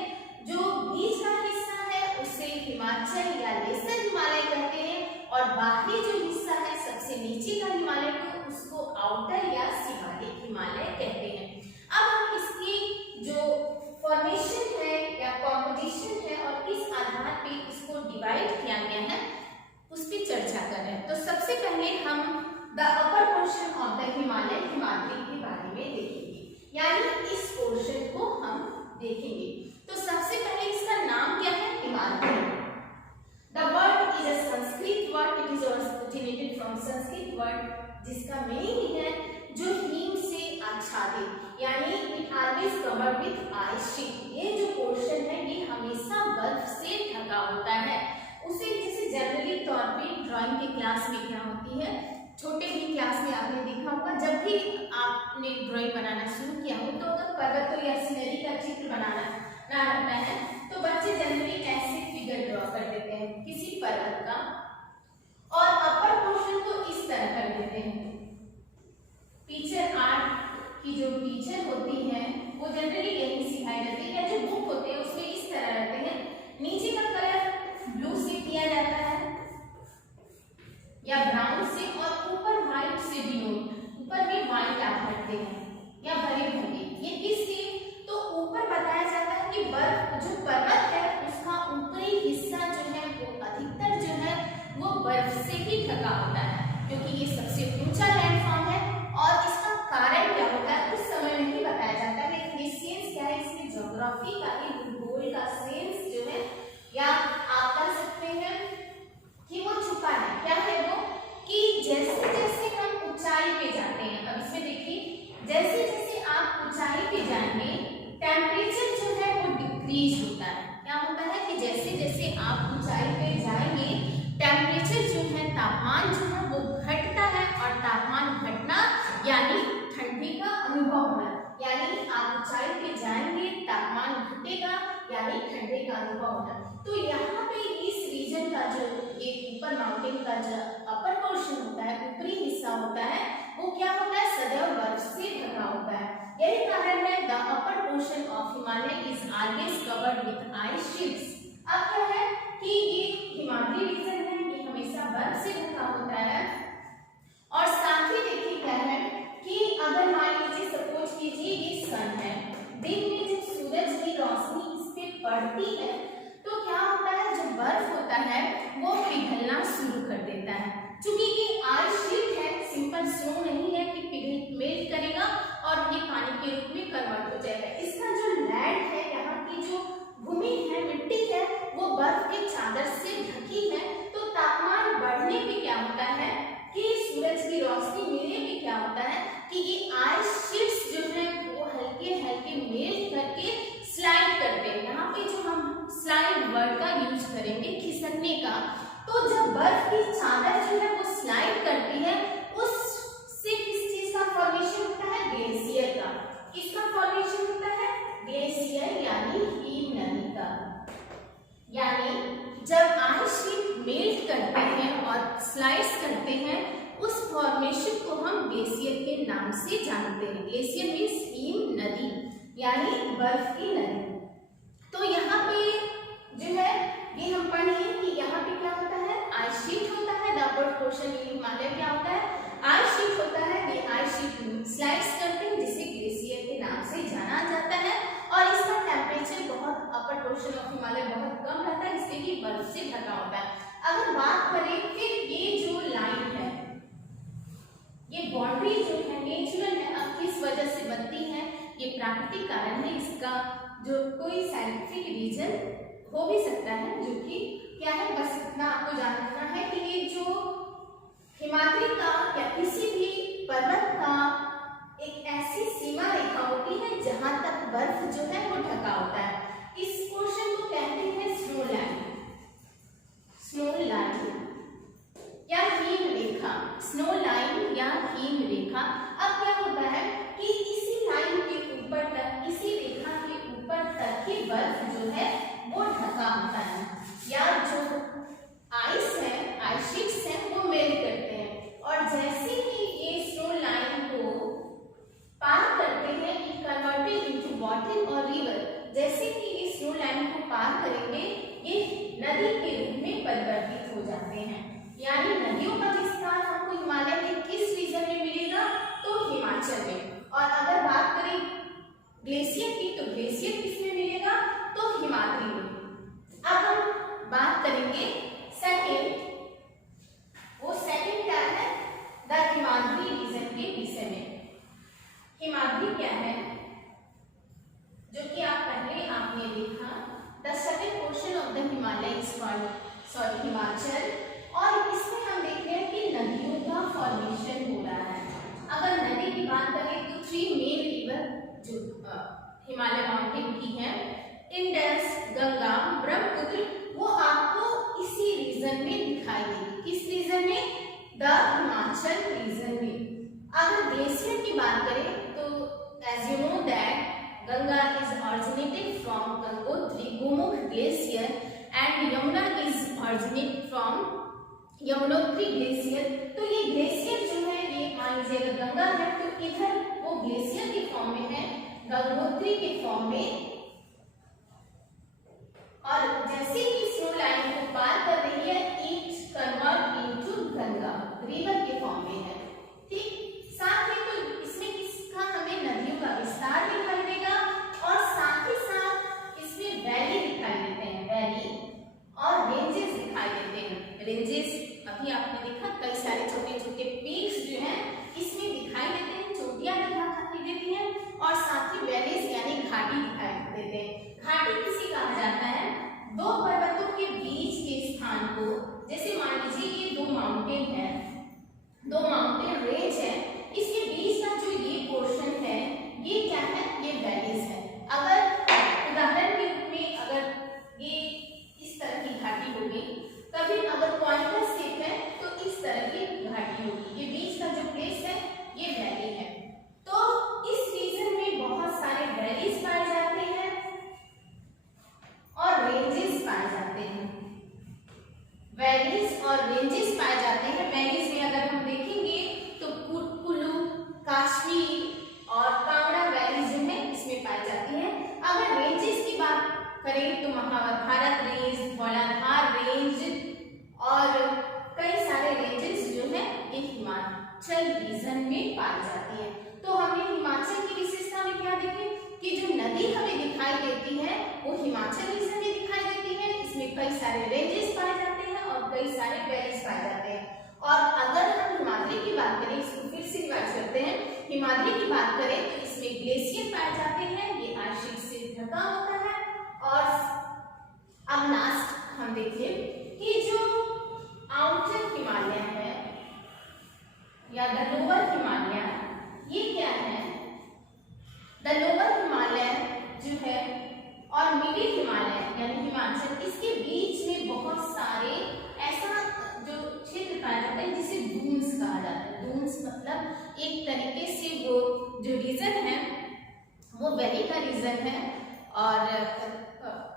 जो बीच का हिस्सा है उसे हिमाचल या लेसर हिमालय कहते हैं, और बाहरी जो हिस्सा है सबसे नीचे का हिमालय को उसको आउटर या शिवालिक हिमालय कहते हैं। अब हम इसकी जो फॉर्मेशन है या कॉम्पोजिशन है और किस आधार पे इसको डिवाइड किया गया है उस पर चर्चा कर रहे हैं। तो सबसे पहले हम the upper portion of the Himalaya Himadri के बारे में देखेंगे, यानी इस पोर्शन को हम देखेंगे। तो सबसे पहले इसका नाम क्या है, Himadri. The word is a Sanskrit word, it is originated from Sanskrit word जिसका मीनिंग है जो हिम से आच्छादित, यानी it always covered with ice sheet. ये जो पोर्शन है ये हमेशा बर्फ से ढका होता है। उसे जैसे जनरली तौर पे ड्राइंग की क्लास में क्या होती है, छोटे भी क्लास में आपने देखा होगा, जब भी आपने ड्राइंग बनाना शुरू किया हो तो अगर पर्वत या सीनरी का चित्र बनाना ना रहता है तो बच्चे जनरली ऐसे फिगर ड्रॉ कर देते हैं किसी पर्वत का, और अपर पोर्शन को इस तरह कर देते हैं। पिक्चर आर्ट की जो टीचर होती है वो जनरली यही सिखाई जाती है, या जो बुक होते हैं उसमें इस तरह रहते हैं। नीचे का कलर ब्लू से किया जाता है या ब्राउन से, और ऊपर व्हाइट से भी ऊपर भी व्हाइट आप रखते हैं या भरे होंगे। ये किससे, तो ऊपर बताया जाता है कि बर्फ जो पर्वत है उसका ऊपरी हिस्सा जो है वो अधिकतर जो है वो बर्फ से ही ढका होता है, क्योंकि ये सबसे ऊंचा लैंडफॉर्म है। और इसका कारण क्या होता है उस समय में ही बताया जाता है। ये साइंस क्या है, इसमें ज्योग्राफी का ही भूगोल का साइंस जो है, या आप कह सकते हैं कि वो छुपा है। क्या है वो, कि जैसे जैसे हम ऊंचाई पे जाते हैं, अब इसमें देखिए जैसे जैसे आप ऊंचाई पे जाएंगे टेम्परेचर जो है वो डिक्रीज होता है। क्या होता है कि जैसे जैसे आप ऊंचाई पे जाएंगे टेम्परेचर जो है, तापमान जो है वो घटता है, और तापमान घटना यानी ठंडी का अनुभव होना, यानी आप ऊंचाई पे जाएंगे तापमान घटेगा यानी ठंडे का अनुभव होना। तो यहाँ पे इस रीजन का जो ये ऊपर माउंटेन का जो अपर पोर्शन होता है, ऊपरी हिस्सा होता है, वो क्या होता है, सदैव बर्फ से ढका होता है। यही कारण है the upper portion of Himalaya is always covered with ice sheets. अब क्या है कि ये हिमालय रीजन है ये हमेशा बर्फ से ढका होता है, और साथ ही देखिए क्या है कि अगर मान लीजिए सपोज कीजिए ये सन है, दिन में जब सूरज की रोशनी इस पे पड़ती है तो क्या होता है, जो बर्फ होता है वो पिघलना शुरू कर देता है। चूंकि ये आइस शीट है, सिंपल स्नो नहीं है कि पिघल मेल्ट करेगा और ये पानी के रूप में कन्वर्ट हो जाएगा। इसका जो लैंड है, यहाँ की जो भूमि है, मिट्टी है, वो बर्फ के की चादर से ढकी है, तो तापमान बढ़ने पे क्या होता है कि सूरज की रोशनी मिलने पे क्या होता है कि ये आइस शीट्स जो है वो हल्के हल्के मेल्ट करके स्लाइड करते हैं। यहाँ पे जो हम स्लाइड वर्ड का यूज करेंगे, खिसकने का, तो जब बर्फ की चादर जो है वो स्लाइड करती है, उससे किस चीज का फॉर्मेशन होता है, ग्लेशियर का। किसका फॉर्मेशन होता है, ग्लेशियर यानी हिम नदी का। यानी जब आइस शीट मेल्ट करते हैं और स्लाइड्स करते हैं, उस फॉर्मेशन को हम ग्लेशियर के नाम से जानते हैं। ग्लेशियर मीन्स हिम नदी यानी बर्फ की नदी। तो यहाँ पे जो है ये हम पढ़ेंगे कि यहाँ पे क्या होता है, आइस शीट होता है। द अपर पोर्शन इन हिमालय क्या होता है, आइस शीट होता है। ये आइस शीट स्लाइड्स करते हैं जिसे ग्लेशियर के नाम से जाना जाता है, और इसका टेम्परेचर बहुत अपर पोर्शन ऑफ हिमालय बहुत कम रहता है, इसलिए कि बर्फ से ढका होता है। अगर बात करें फिर ये जो लाइन है, ये बाउंड्री जो है नेचुरल है, अब किस वजह से बनती है, ये प्राकृतिक कारण है। इसका जो कोई साइंटिफिक रीजन हो भी सकता है, जो कि क्या है, बस इतना आपको जानना है कि ये जो हिमाद्री का या किसी भी पर्वत का एक ऐसी सीमा रेखा होती है जहां तक बर्फ जो है वो ढका होता है। इस पोर्शन को कहते हैं स्नो लाइन, स्नो लाइन या हिम रेखा, स्नो लाइन या हिम रेखा। अब क्या होता है कि इसी लाइन के ऊपर तक, इसी रेखा के ऊपर तक ही बर्फ जो है वो ढका होता है, या जो आइस है, आइस शीट्स है, वो मेल्ट करते हैं। और जैसे ही ये स्नो लाइन को पार करते हैं, ये कन्वर्टेड इनटू बॉटल और रिवर। जैसे कि ये स्नो लाइन को पार करेंगे, ये नदी के रूप में परिवर्तित हो जाते हैं। यानी नदियों का विस्तार हमको हिमालय के किस रीजन में मिलेगा, तो हिमाचल में। और अगर बात करें ग्लेशियर की, तो ग्लेशियर किसमें मिलेगा, तो हिमाद्री में। अब हम बात करेंगे सेकंड, वो सेकंड क्या है, द हिमाद्री रीजन के विषय में। हिमाद्री क्या है, जो कि आप पहले आपने देखा, the second portion of the Himalaya is called Himachal. और इसमें हम देख रहे हैं कि नदियों का फॉर्मेशन हो रहा है। अगर नदी की बात करें तो 3 मेन रिवर जो हिमालय माउंटेन की है, इंडस, गंगा, ब्रह्मपुत्र, वो आपको इसी रीजन में दिखाई देगी। किस रीजन में, द हिमाचल रीजन में। अगर ग्लेशियर की बात करें तो as you know that Ganga is originated from Gangotri Gomukh glacier and Yamuna is originate from Yamunotri glacier. तो ये ग्लेशियर जो है, ये मान लीजिए अगर गंगा है तो इधर वो ग्लेशियर के फॉर्म में है, गंगोत्री के फॉर्म में। और जैसे ही स्नो लाइन को पार कर रही है, it convert into Ganga, river के फॉर्म में है। ठीक, साथ ही तो इसमें किसका हमें नदियों का विस्तार दिखाई देगा, और साथ ही साथ इसमें वैली दिखाई देते हैं, वैली और रेंजेस दिखाई देते हैं। रेंजेस अभी आपने देखा, कई सारे छोटे छोटे पीक्स जो हैं इसमें दिखाई देते हैं, चोटियां दिखाई देती हैं, और साथ ही वैलीज यानी घाटी दिखाई देते हैं। घाटी किसे कहा जाता है, दो पर्वतों के बीच के स्थान को, जैसे मान लीजिए ये 2 माउंटेन है, 2 माउंटेन रेंज है, इसके बीच का जो ये पोर्शन है, ये क्या है, ये वैलीज है। अगर उदाहरण के रूप में अगर ये इस तरह की घाटी होगी, कभी अगर पॉइंटर शेप है तो इस तरह की घाटी होगी, ये बीच का जो प्लेस है ये वैली है। तो इस रीजन में बहुत सारे वैलीज पाए जाते हैं और रेंजेस पाए जाते हैं। वैलीज और रेंजेस पाए जाते हैं। वैलीज में अगर हम देखेंगे तो कुल्लू, काश्मीर और कांगड़ा वैली जो है इसमें पाई जाती है। अगर रेंजेस की बात करें तो महाभारत रेंज, धौलाधार रेंज और कई सारे रेंजेस जो है ये हिमाचल रीजन में पाई जाती है। तो हमने हिमाचल की विशेषता में क्या देखी कि जो नदी हमें दिखाई देती है वो हिमाचल रीजन में दिखाई देती है। इसमें कई सारे रेंजेस पाए जाते हैं और कई सारे वैलीज पाए जाते हैं। और अगर हम हिमाद्री की बात करें, इसको फिर से रिवाइज करते हैं, हिमाद्री की बात करें तो इसमें ग्लेशियर पाए जाते हैं, ये आइस शीट से ढका होता है। और अब लास्ट हम देखें कि जो आउटर हिमालय है या द लोअर हिमालय, ये क्या है? द लोअर हिमालय जो है और मिडिल हिमालय यानी हिमाचल, इसके बीच में बहुत सारे ऐसा जो क्षेत्र पाया जाता है जिसे डून्स कहा जाता है। डून्स मतलब एक तरीके से वो जो रीजन है वो वैली का रीजन है और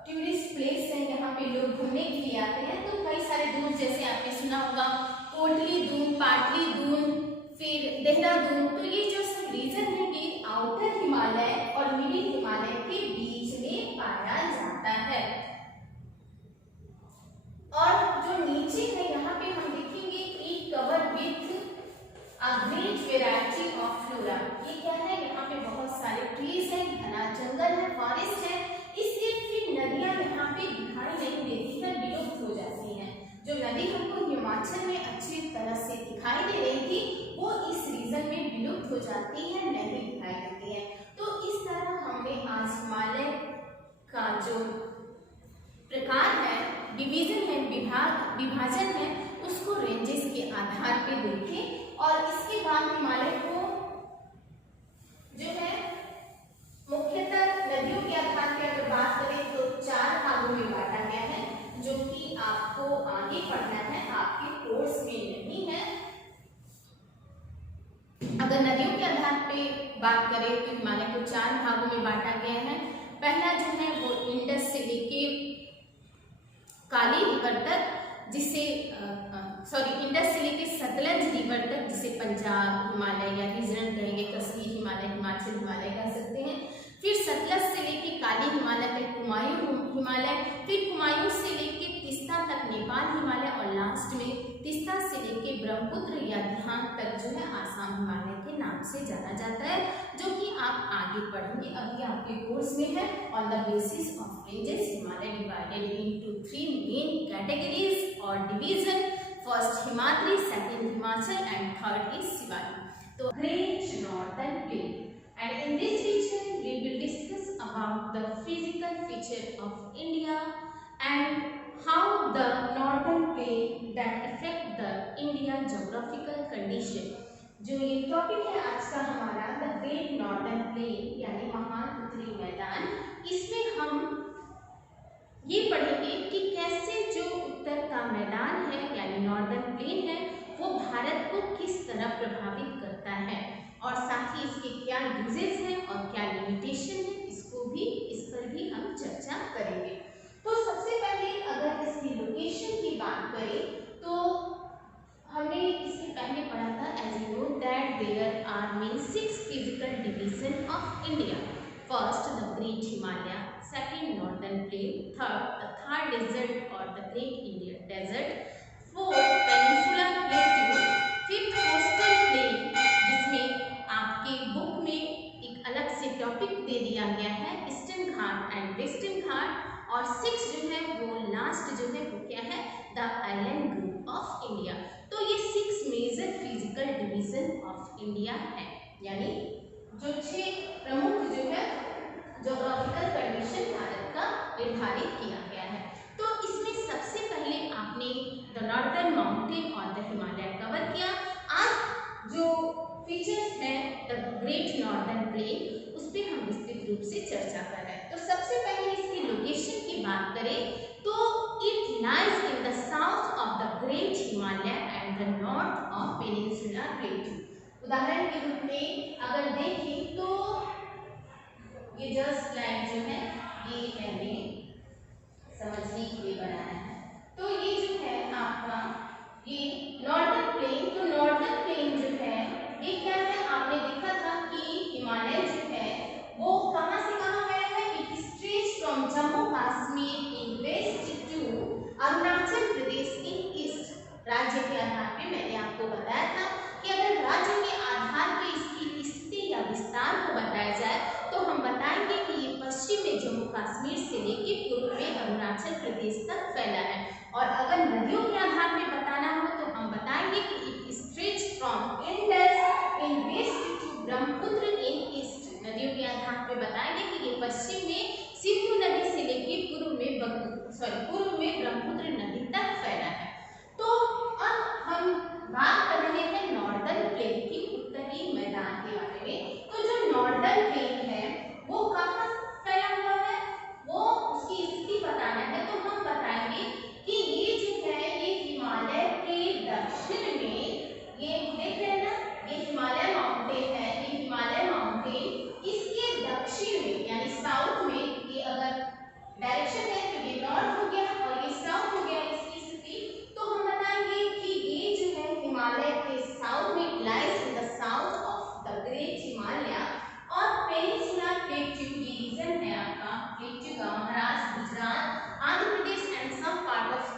टूरिस्ट प्लेस है, यहाँ पे लोग घूमने के लिए आते हैं। तो कई सारे दून, जैसे आपने सुना होगा कोटली दून, पाटली दून, फिर देहरादून। तो ये जो सब रीजन है कि आउटर हिमालय और मिडिल हिमालय के बीच में पाया जाता है। और जो नीचे है यहाँ पे हम देखेंगे कि cover with a great variety of flora. ये क्या है? यहाँ पे बहुत सारे ट्रीज है, घना जंगल है, फॉरेस्ट है। इसके फिर नदियां यहाँ पे दिखाई नहीं देती है, विलुप्त हो जाती हैं। जो नदी हमको हिमाचल में अच्छी तरह से दिखाई दे रही थी वो इस रीजन में विलुप्त हो जाती है, नहीं दिखाई देती है। तो इस तरह हमने आज हिमालय का जो प्रकार है, डिवीजन है, विभाजन है, उसको रेंजेस के आधार पे देखे। और इसके बाद हिमालय को जो है मुख्यतः नदियों के आधार पे अगर बात करें तो 4 भागों में बांटा गया है, जो कि आपको आगे पढ़ना है, आपके कोर्स में नहीं है। अगर नदियों के आधार पे बात करें तो हिमालय को 4 भागों में बांटा गया है। पहला जो है वो इंडस से लेके काली रिवर तक, जिसे इंडस से लेके सतलज रिवर तक, जिसे पंजाब हिमालय या रीजनल कहेंगे, कश्मीर हिमालय, हिमाचल हिमालय कह सकते हैं। फिर सतलज से लेके काली हिमालय तक कुमायूं हिमालय, फिर कुमायूं से लेके तीस्ता तक नेपाल हिमालय, और लास्ट में तीस्ता से लेके ब्रह्मपुत्र या धियांग तक जो है आसाम हिमालय के नाम से जाना जाता है, जो कि आप आगे पढ़ेंगे। अभी आपके कोर्स में है on the basis of ranges Himalaya divided into 3 main categories और division. First Himadri, second Himachal and third is Shivalik. तो great northern plain, and in this region we will discuss about the physical feature of India and how the northern plain that affect the India geographical condition। जो ये टॉपिक है आज का हमारा द ग्रेट नॉर्दर्न प्लेन यानी महान उत्तरी मैदान, इसमें हम ये पढ़ेंगे कि कैसे जो उत्तर का मैदान है यानी नॉर्दर्न प्लेन है वो भारत को किस तरह प्रभावित करता है, और साथ ही इसके क्या यूजेस हैं और क्या लिमिटेशन है, इस पर भी हम चर्चा करेंगे। तो सबसे पहले अगर इसकी लोकेशन की बात करें तो हमने इससे पहले पढ़ा था, as you know that there are main 6 physical division of India. First the great Himalaya, second northern plain, third the Thar desert और the great Indian desert, fourth peninsular plateau, fifth coastal plain, जिसमें आपके बुक में एक अलग से टॉपिक दे दिया गया है ईस्टर्न घाट एंड वेस्टर्न घाट, और 6 जो है वो लास्ट जो है वो क्या है, the island group of India. तो ये 6 major physical division of India है, यानी जो 6 प्रमुख जो है ज्योग्राफिकल कंडीशन भारत का निर्धारित किया गया है। तो इसमें सबसे पहले आपने द नॉर्दर्न माउंटेन और द हिमालय कवर किया। आज जो फीचर्स हैं द ग्रेट नॉर्दर्न प्लेन, उस पर हम विस्तृत रूप से चर्चा कर रहे हैं। तो सबसे पहले इसकी लोकेशन की बात करें तो it lies in the south of the great Himalaya and the north of peninsular plateau. उदाहरण के रूप में अगर देखें तो ये जस्ट लाइक जो है ये मैंने समझने के लिए बनाया है। तो ये जो है आपका ये नॉर्दर्न प्लेन, तो नॉर्दर्न प्लेन जो है ये क्या है, आपने देखा था कि हिमालय जो है वो कहां से कहां गया है, it stretch from Jammu Kashmir in west to Arunachal Pradesh in east. राज्य के आधार पे मैंने आपको बताया था कि अगर राज्य के आधार पे इसकी स्थिति या विस्तार को बताया जाए तो हम बताएंगे कि ये पश्चिम में जम्मू कश्मीर से लेकर पूर्व में अरुणाचल प्रदेश तक फैला है, और अगर नदियों के आधार पे बताना हो तो हम बताएंगे कि it stretch from Indus in west to Brahmaputra in east. नदियों के आधार पे बताएंगे कि ये पश्चिम में सिंधु नदी से लेकर पूर्व में ब्रह्मपुत्र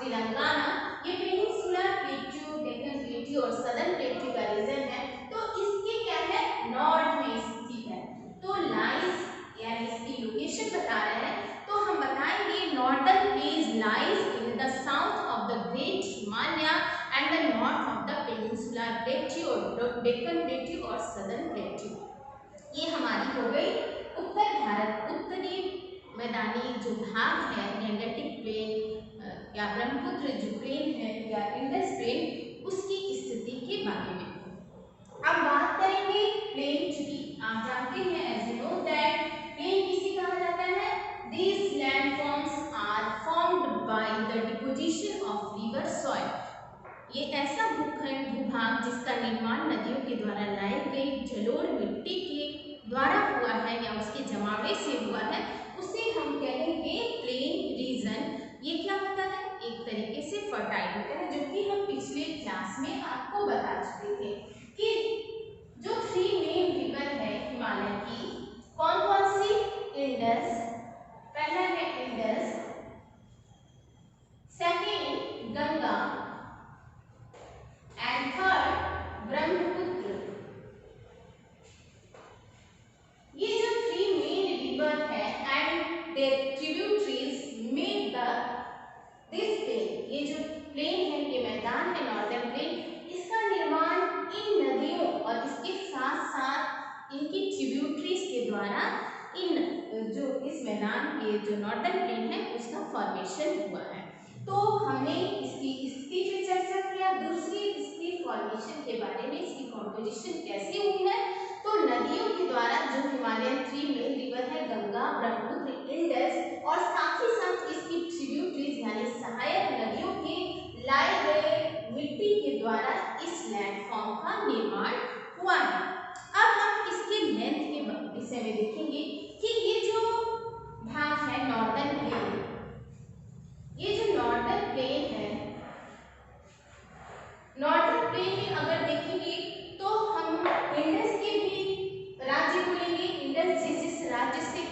तेलंगाना ये पेनिनसुलर प्लेट्यू, डेक्कन प्लेट्यू और सदर्न प्लेट्यू का रीजन है। तो इसके क्या है, नॉर्थ में स्थित है। तो लाइज यानी इसकी लोकेशन बता रहे हैं, तो हम बताएंगे northern plain lies in the south of the great Himalaya and the north of the peninsular plateau और डेक्कन प्लेट्यू और सदर्न प्लेट्यू। ये हमारी हो गई उत्तर भारत, उत्तरी मैदानी जो भाग है गैंगेटिक प्लेन या ब्रह्मपुत्र जो प्लेन है या इंडस प्लेन, उसकी स्थिति के बारे में। अब बात करेंगे प्लेन, चूंकि आप जानते हैं as you know that plain किसे कहा जाता है, these landforms are formed by the deposition of river soil। ये ऐसा भूखंड भूभाग जिसका निर्माण नदियों के द्वारा लाई गई जलोढ़ मिट्टी के द्वारा हुआ है या उसके जमावड़े से हुआ है, उसे हम कहेंगे प्लेन रीजन। ये क्या होता है, एक तरीके से फर्टाइल होता है, जो कि हम पिछले क्लास में आपको बता चुके थे कि जो 3 मेन रिवर है हिमालय की, कौन कौन सी, इंडस, पहला है Indus, second Ganga and third Brahmaputra. ये जो 3 मेन रिवर है and their tributaries make the this plain. ये जो प्लेन है, ये मैदान है नॉर्दर्न प्लेन, इसका निर्माण इन नदियों और इसके साथ साथ इनकी ट्रिब्यूटरीज के द्वारा इन जो इस मैदान के जो नॉर्दर्न प्लेन है उसका फॉर्मेशन हुआ है। तो हमने इसकी स्थिति पे चर्चा किया, दूसरी इसकी फॉर्मेशन के बारे में, इसकी कॉम्पोजिशन कैसे हुई है। तो नदियों के द्वारा जो हिमालयन 3 मेन रिवर है गंगा, ब्रह्मपुत्र, इंडस और साथ ही साथ इसकी ट्रिब्यूटरीज यानी सहायक नदियों के लाए गए मिट्टी के द्वारा इस लैंडफॉर्म का निर्माण हुआ है। अब हम इसके लेंथ के विषय में देखेंगे कि ये जो भाग है नॉर्दर्न प्लेन, ये जो नॉर्दर्न प्लेन है, नॉर्दर्न प्लेन में अगर देखेंगे तो हम इंडस के भी राज्य को लेंगे, इंडस जिस राज्य से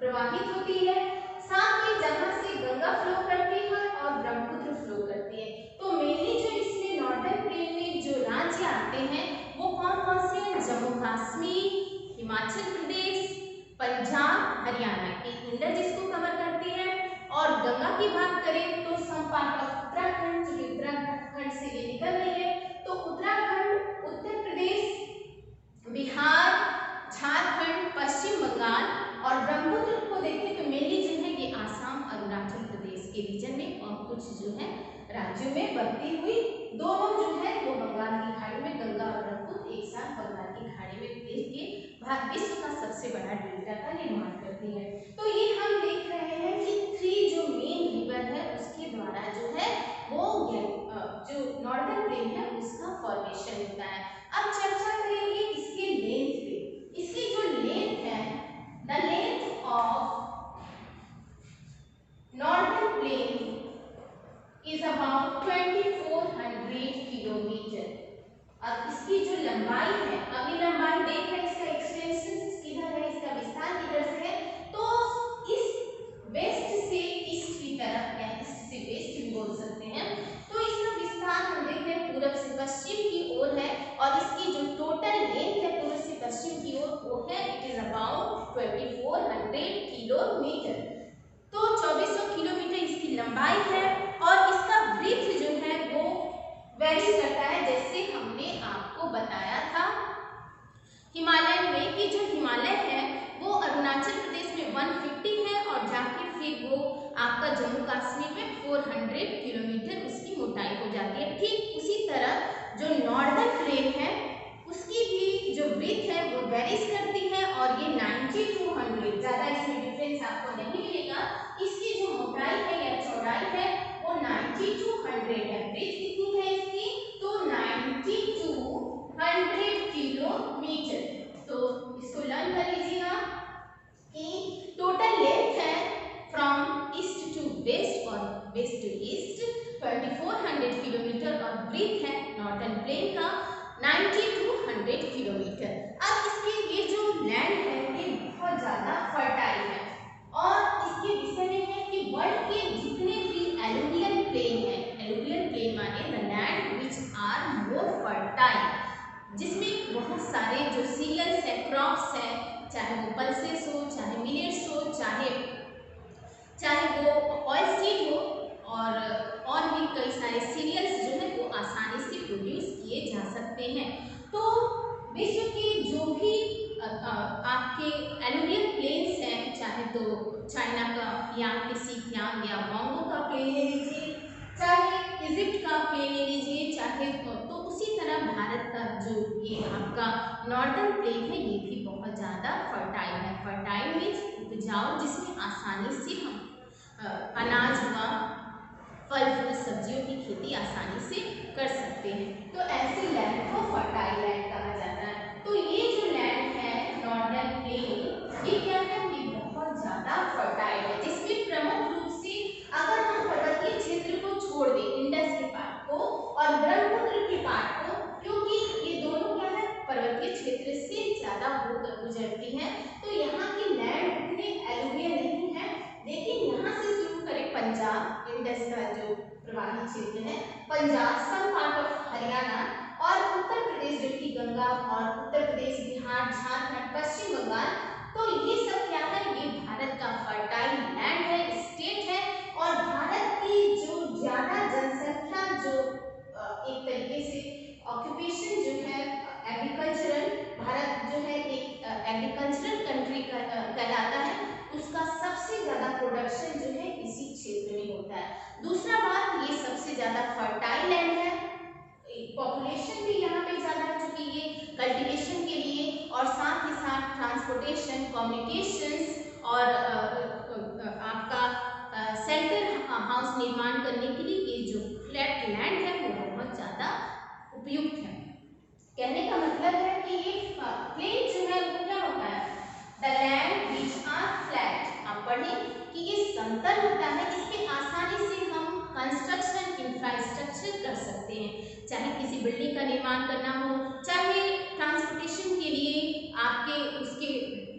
प्रवाहित होती है, साथ ही जहां से गंगा फ्लो करती है और ब्रह्मपुत्र फ्लो करती है। तो मेनली जो इसमें नॉर्दर्न प्लेन में जो राज्य आते हैं वो कौन कौन से हैं, जम्मू कश्मीर, हिमाचल प्रदेश, पंजाब, हरियाणा के इंडस जिसको कवर करती है। और गंगा की बात करें तो सम पार्ट ऑफ उत्तराखंड, जो उत्तराखंड से ये निकल रही है, तो उत्तराखंड, उत्तर प्रदेश, बिहार, झारखंड, पश्चिम बंगाल और ब्रह्मपुत्र को देखें तो मेनली जो है ये आसाम, अरुणाचल प्रदेश के रीजन में और कुछ जो है राज्यों में बढ़ती हुई, दोनों जो है वो बंगाल की खाड़ी में, गंगा और ब्रह्मपुत्र एक साथ बंगाल की खाड़ी में देश के विश्व का सबसे बड़ा डेल्टा का निर्माण करती है। तो ये हम देख रहे हैं कि 3 जो मेन रिवर है उसके द्वारा जो है वो जो नॉर्दर्न प्लेन है उसका फॉर्मेशन होता है। अब चर्चा करेंगे इसके लेंथ पे। इसकी जो लेंथ है, the length of northern plain is about 2400 kilometre. अब इसकी जो लंबाई है, अभी लंबाई देख रहे हैं, इसका एक्सटेंशन किधर है, इसका विस्तार किधर से है, तो इस वेस्ट से ईस्ट की तरफ या ईस्ट से वेस्ट भी बोल सकते हैं। तो इसका विस्तार हम देख रहे हैं पूरब से पश्चिम की ओर है और इसकी जो टोटल लेंथ है पूरब से पश्चिम की ओर वो है इट इज अबाउट 2400 किलोमीटर। तो 2400 किलोमीटर इसकी लंबाई है और इसका ब्रीथ जो है वो वेरी करता है, जैसे हमने आपको बताया था हिमालय में कि जो हिमालय है वो अरुणाचल प्रदेश में 150 है और जाके फिर वो आपका जम्मू कश्मीर में 400 किलोमीटर उसकी मोटाई हो जाती है। ठीक उसी तरह जो नॉर्दर्न प्लेन है उसकी भी जो ब्रीथ है वो वेरीज करती है और ये 90 to 100, ज़्यादा इसमें डिफरेंस आपको नहीं मिलेगा। इसकी जो मोटाई है या चौड़ाई है वो 90 to 100 है। ब्रीथ कितनी है इसकी, तो 90 to 100 किलोमीटर। तो इसको लर्न कर लीजिएगा कि टोटल लेंथ है फ्रॉम ईस्ट टू वेस्ट और वेस्ट टू ईस्ट 2400 किलोमीटर और ब्रीथ है नॉर्दर्न प्लेन का 90 to 100 किलोमीटर। अब इसके ये जो लैंड है ये बहुत ज़्यादा फर्टाइल है और इसके विषय में है कि वर्ल्ड के जितने भी एलुवियल प्लेन है चाहे वो ऑयल सीड हो और भी कई सारे सीरियल्स जो है वो आसानी से प्रोड्यूस किए जा सकते हैं। तो विश्व के जो भी आपके एलुवियल प्लेन्स हैं, चाहे तो चाइना का या सिंकियांग या मोंगो का प्लेन ले लीजिए, चाहे इजिप्ट का प्लेन ले लीजिए, चाहे तो उसी तरह भारत का जो ये आपका नॉर्दर्न प्लेन है ये भी बहुत ज़्यादा फर्टाइल है। फर्टाइल मीन्स उपजाऊ, जिसमें आसानी से हम अनाज हुआ, फल फूल सब्जियों की खेती आसानी से कर सकते हैं। तो ऐसे लैंड को फर्टाइल लैंड कहा जाता है। तो ये जो लैंड है नॉर्दर्न प्लेन, ये क्या है, ये बहुत ज़्यादा फर्टाइल है, जिसमें प्रमुख रूप से अगर हम पर्वतीय क्षेत्र को छोड़ दें, इंडस के पार्ट को और ब्रह्मपुत्र के पार्ट को, क्योंकि ये दोनों क्या है पर्वतीय क्षेत्र से ज़्यादा होकर गुजरती हैं, तो यहाँ की लैंड उतनी एलुवियल नहीं है। लेकिन यहाँ से शुरू करें पंजाब, इंडस का जो प्रवाही क्षेत्र है, Punjab, some part of Haryana और उत्तर प्रदेश जो कि गंगा और उत्तर प्रदेश, बिहार, झारखंड, पश्चिम बंगाल, तो ये सब क्या है, ये भारत का फर्टाइल लैंड है, स्टेट है। और भारत की जो ज्यादा जनसंख्या, जो एक तरीके से ऑक्यूपेशन जो है एग्रीकल्चरल, भारत जो है एक एग्रीकल्चरल कंट्री कहलाता है, उसका सबसे ज्यादा प्रोडक्शन जो है इसी क्षेत्र में होता है। दूसरा बात, ये सबसे ज्यादा फर्टाइल लैंड है, पॉपुलेशन भी यहाँ पे ज्यादा है, चूंकि ये कल्टीवेशन के लिए और साथ ही साथ ट्रांसपोर्टेशन, कम्युनिकेशंस और आपका शेल्टर हाउस निर्माण करने के लिए ये जो फ्लैट लैंड है वो बहुत ज्यादा उपयुक्त है। कहने का मतलब है कि ये प्लेन जो है वो क्या होता है, the land which are flat, आप पढ़ें कि ये समतल होता है, इस पे आसानी से हम कंस्ट्रक्शन, इंफ्रास्ट्रक्चर कर सकते हैं, चाहे किसी बिल्डिंग का निर्माण करना हो, चाहे ट्रांसपोर्टेशन के लिए आपके उसके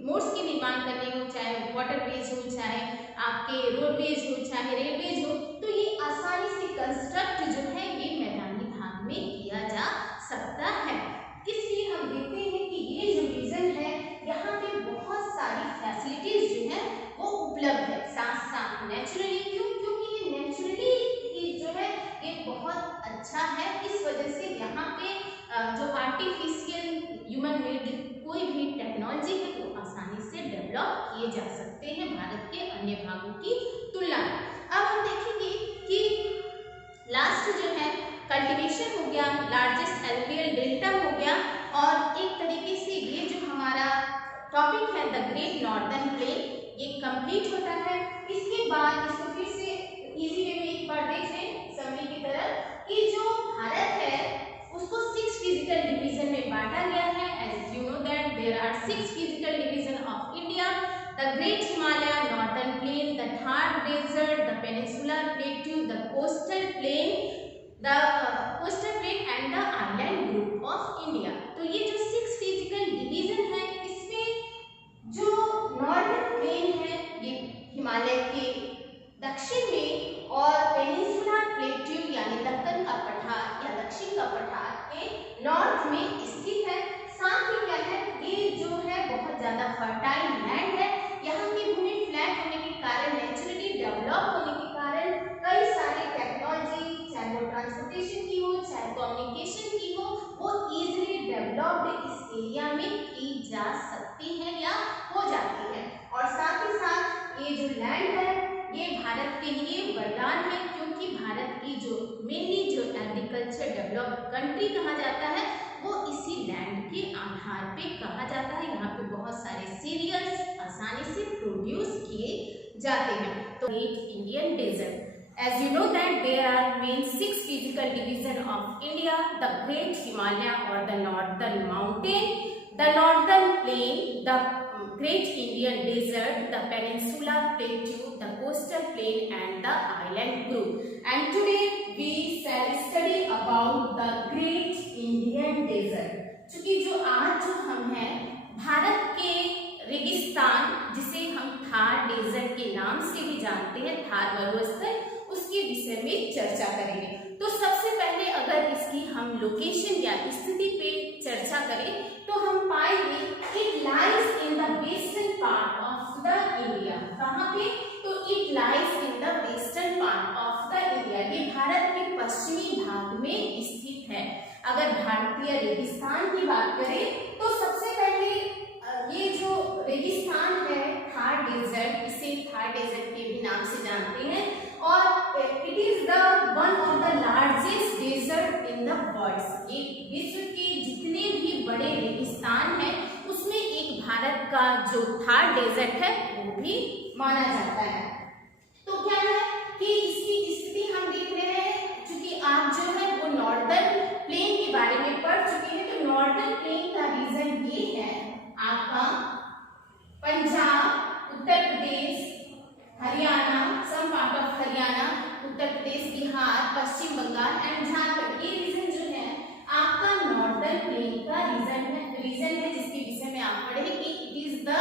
मोड्स के निर्माण करने हो, चाहे वाटरवेज हो, चाहे आपके रोडवेज हो, चाहे रेलवेज हो, तो ये आसानी से कंस्ट्रक्ट जो है ये मैदानी भाग में किया जा सकता है। इसलिए हम देखते हैं कि ये जो रीजन है यहाँ पे बहुत सारी फैसिलिटीज जो है वो उपलब्ध है, साथ साथ नेचुरली, क्योंकि ये नेचुरली जो है ये बहुत अच्छा है। इस वजह से यहाँ पे जो आर्टिफिशियल ह्यूमन मेड कोई भी टेक्नोलॉजी है वो आसानी से डेवलप किए जा सकते हैं भारत के अन्य भागों की तुलना में। अब हम देखेंगे कि लास्ट जो है कल्टीवेशन हो गया, लार्जेस्ट एलुवियल डेल्टा हो गया, और एक तरीके से ये जो हमारा टॉपिक है द ग्रेट नॉर्दर्न प्लेन ये कंप्लीट होता है। इसके बाद इसको फिर से इजी वे में एक बार देख लें समरी की तरह कि जो भारत है उसको 6 फिजिकल डिवीजन में बांटा गया है। As you know that there are 6 physical division of India, the great Himalaya, northern plain, the Thar desert, the peninsular plateau, the coastal plain and the island group of India. तो ये जो 6 फिजिकल डिवीजन है, इसमें जो नॉर्दर्न प्लेन है ये हिमालय के दक्षिण में और पेनिनसुलर प्लेट्यू यानी दक्कन का पठार या दक्षिण का पठार के नॉर्थ में स्थित है। साथ ही क्या है, ये जो है बहुत ज्यादा फर्टाइल लैंड है, यहाँ की भूमि फ्लैट होने के कारण, नेचुरली डेवलप होने के कारण कई सारी टेक्नोलॉजी, चाहे वो ट्रांसपोर्टेशन की हो, चाहे कम्युनिकेशन की हो, वो इजीली डेवलप्ड इस एरिया में की जा सकती है या हो जाती है। और साथ ही साथ ये जो लैंड है ये भारत के लिए वरदान है, क्योंकि भारत की जो मेनली जो एग्रीकल्चर डेवलप्ड कंट्री कहा जाता है वो इसी लैंड के आधार पे कहा जाता है। यहाँ पे बहुत सारे सीरियल्स आसानी से प्रोड्यूस किए जाते हैं। तो great Indian desert, as you know that there are main 6 physical division of India, the Great Himalaya or the Northern Mountain, the Northern Plain, the Great Indian Desert, the Peninsular Plateau, the Coastal Plain and the Island Group. And today we shall study about the Great Indian Desert. चूँकि जो आज जो हम हैं भारत के रेगिस्तान, जिसे हम थार डेजर्ट के नाम से भी जानते हैं, थार मरुस्थल, उसके विषय में चर्चा करेंगे। तो सबसे पहले अगर इसकी हम लोकेशन या स्थिति पे चर्चा करें तो हम पाएंगे it lies in the western part of the India. कहाँ पे? तो it lies in the western part of the India. ये भारत के पश्चिमी भाग में स्थित है। अगर भारतीय रेगिस्तान की बात करें तो सबसे पहले ये जो रेगिस्तान है थार डेजर्ट, इसे थार डेजर्ट के भी नाम से जानते हैं, और it is the one of the largest desert in the world. ये विश्व के जितने भी बड़े रेगिस्तान हैं उसमें एक भारत का जो थार डेजर्ट है वो भी माना जाता है। तो क्या है कि इसकी स्थिति हम देख रहे हैं, क्योंकि आप जो है वो नॉर्दर्न प्लेन के बारे में पढ़ चुके हैं। तो नॉर्दर्न प्लेन का रीजन ये है आपका Punjab, Uttar Pradesh, Haryana, some part of Haryana, Uttar Pradesh, Bihar, Paschim Bengal and Jharkhand. ये रीजन जो है आपका नॉर्दर्न प्लेन का रीजन है जिसके विषय में आप पढ़े कि it is the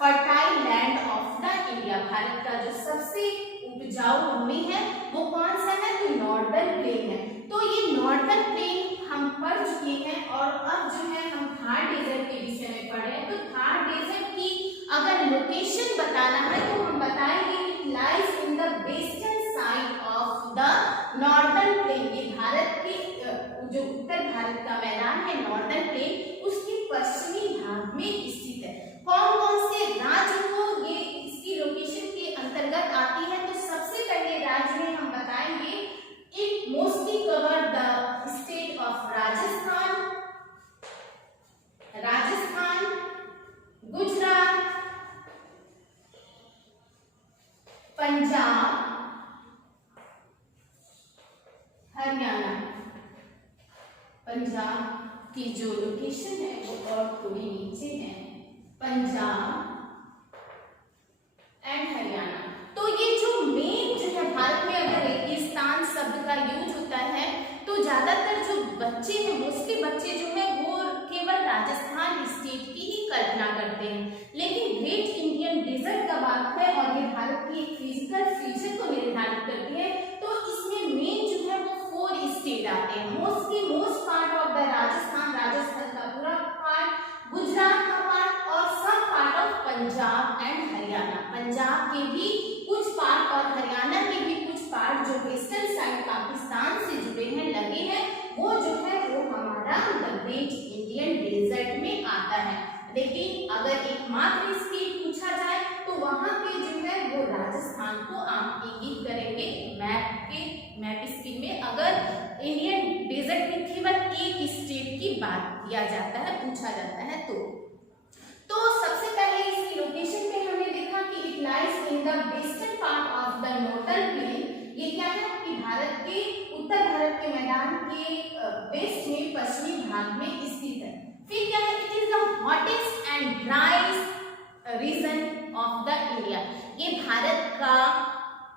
fertile land of the India. Bharat का जो सबसे उपजाऊ भूमि है वो कौन सा है? तो नॉर्दर्न प्लेन है। तो ये नॉर्दर्न प्लेन हम पढ़ चुके हैं और अब जो है हम थार डेजर्ट के विषय में पढ़ रहे हैं। तो थार डेजर्ट की अगर लोकेशन बताना है तो हम बताएंगे it lies in the western side of the northern plane. ये भारत के जो उत्तर भारत का मैदान है नॉर्दर्न प्लेन, उसके पश्चिमी भाग में स्थित है। कौन कौन से राज्य को ये इसकी लोकेशन के अंतर्गत आती है? तो सबसे पहले राज्य में हम बताएंगे it mostly cover the state of Rajasthan, Gujarat, Punjab, Haryana. Punjab की जो लोकेशन है वो और थोड़ी नीचे है, पंजाब एंड हरियाणा। तो ये जो मेन जो है भारत में अगर रेगिस्तान शब्द का यूज होता है तो ज्यादातर जो बच्चे हैं, मोस्टली बच्चे जो है वो केवल राजस्थान स्टेट की ही कल्पना करते हैं। लेकिन ग्रेट इंडियन डेजर्ट का बात है और ये भारत की एक फिजिकल फीचर को निर्धारित करती है। तो इसमें मेन जो है वो 4 स्टेट आते हैं। Most part of the Rajasthan का पूरा पार्ट, गुजरात का पार्ट और सब part of Punjab and Haryana. Punjab के भी कुछ पार्ट और हरियाणा के भी कुछ पार्ट जो वेस्टर्न साइड पाकिस्तान से जुड़े हैं, लगे हैं, वो जो है वो हमारा द ग्रेट इंडियन डेजर्ट में आता है। लेकिन अगर एकमात्र स्टेट पूछा जाए तो वहां पे जो है वो राजस्थान को आप इंगित करेंगे मैप स्क्रीन में। अगर इंडियन डेजर्ट में केवल एक स्टेट की बात किया जाता है, पूछा जाता है तो सबसे पहले इसकी लोकेशन पे हमने देखा कि it lies in the western part of the northern plane. ये क्या है कि भारत के उत्तर भारत के मैदान के वेस्ट में पश्चिमी भाग में स्थित है। फिर क्या है? It is the hottest and driest region of the India. ये भारत का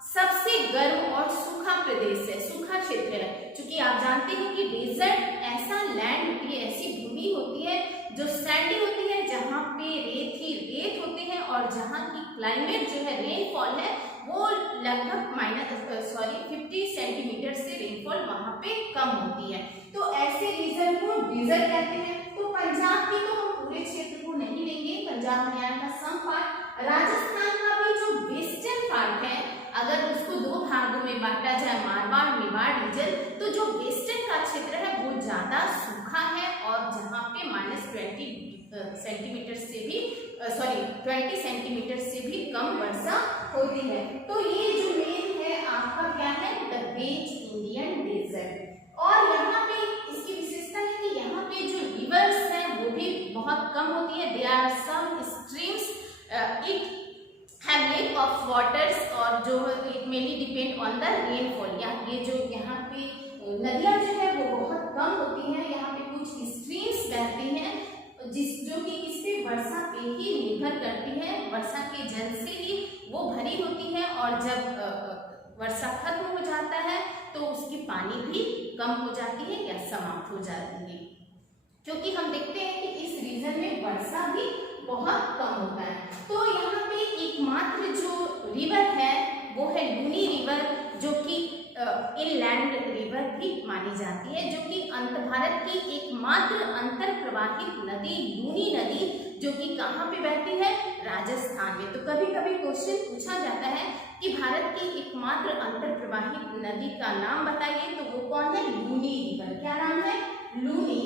सबसे गर्म और सूखा प्रदेश है, सूखा क्षेत्र है। क्योंकि आप जानते हैं कि डेजर्ट ऐसा लैंड होती है, ऐसी भूमि होती है जो सैंडी होती है, जहाँ पे रेत ही रेत होते हैं और जहाँ की क्लाइमेट जो है, रेनफॉल है वो लगभग 50 सेंटीमीटर से रेनफॉल वहाँ पे कम होती है। तो ऐसे रीजन को डेजर्ट कहते हैं। तो पंजाब की तो हम पूरे क्षेत्र को नहीं लेंगे, पंजाब हरियाणा का सम पार्ट, राजस्थान का भी जो वेस्टर्न पार्ट है, अगर उसको 2 भागों में बांटा जाए, मारवाड़ मेवाड़ रीजन, तो जो वेस्टर्न का क्षेत्र है वो ज्यादा सूखा है और जहाँ पे -20 सेंटीमीटर से भी 20 सेंटीमीटर से भी कम वर्षा होती है। तो ये जो मेन है आपका क्या है? The great Indian desert. और यहाँ पे इसकी विशेषता है कि यहाँ पे जो रिवर्स हैं वो भी बहुत कम होती है। There are some streams it have lake of waters और जो it mainly depend on the rainfall। ये जो यहाँ पे नदियाँ जो है वो बहुत कम होती हैं। यहाँ पे कुछ स्ट्रीम्स बहती हैं जो कि इससे वर्षा पे ही निर्भर करती है, वर्षा के जल से ही वो भरी होती है और जब वर्षा खत्म हो जाता है तो उसकी पानी भी कम हो जाती है या समाप्त हो जाती है। क्योंकि हम देखते हैं कि इस रीजन में वर्षा भी बहुत कम होता है। तो यहाँ पे एकमात्र जो रिवर है वो है लूनी रिवर, जो कि इनलैंड रिवर भी मानी जाती है, जो कि भारत की एकमात्र अंतर प्रवाहित नदी लूनी नदी जो कि कहाँ पे बहती है, राजस्थान में। तो कभी कभी क्वेश्चन पूछा जाता है कि भारत की एकमात्र अंतर प्रवाहित नदी का नाम बताइए, तो वो कौन है, लूनी रिवर। क्या नाम है, लूनी,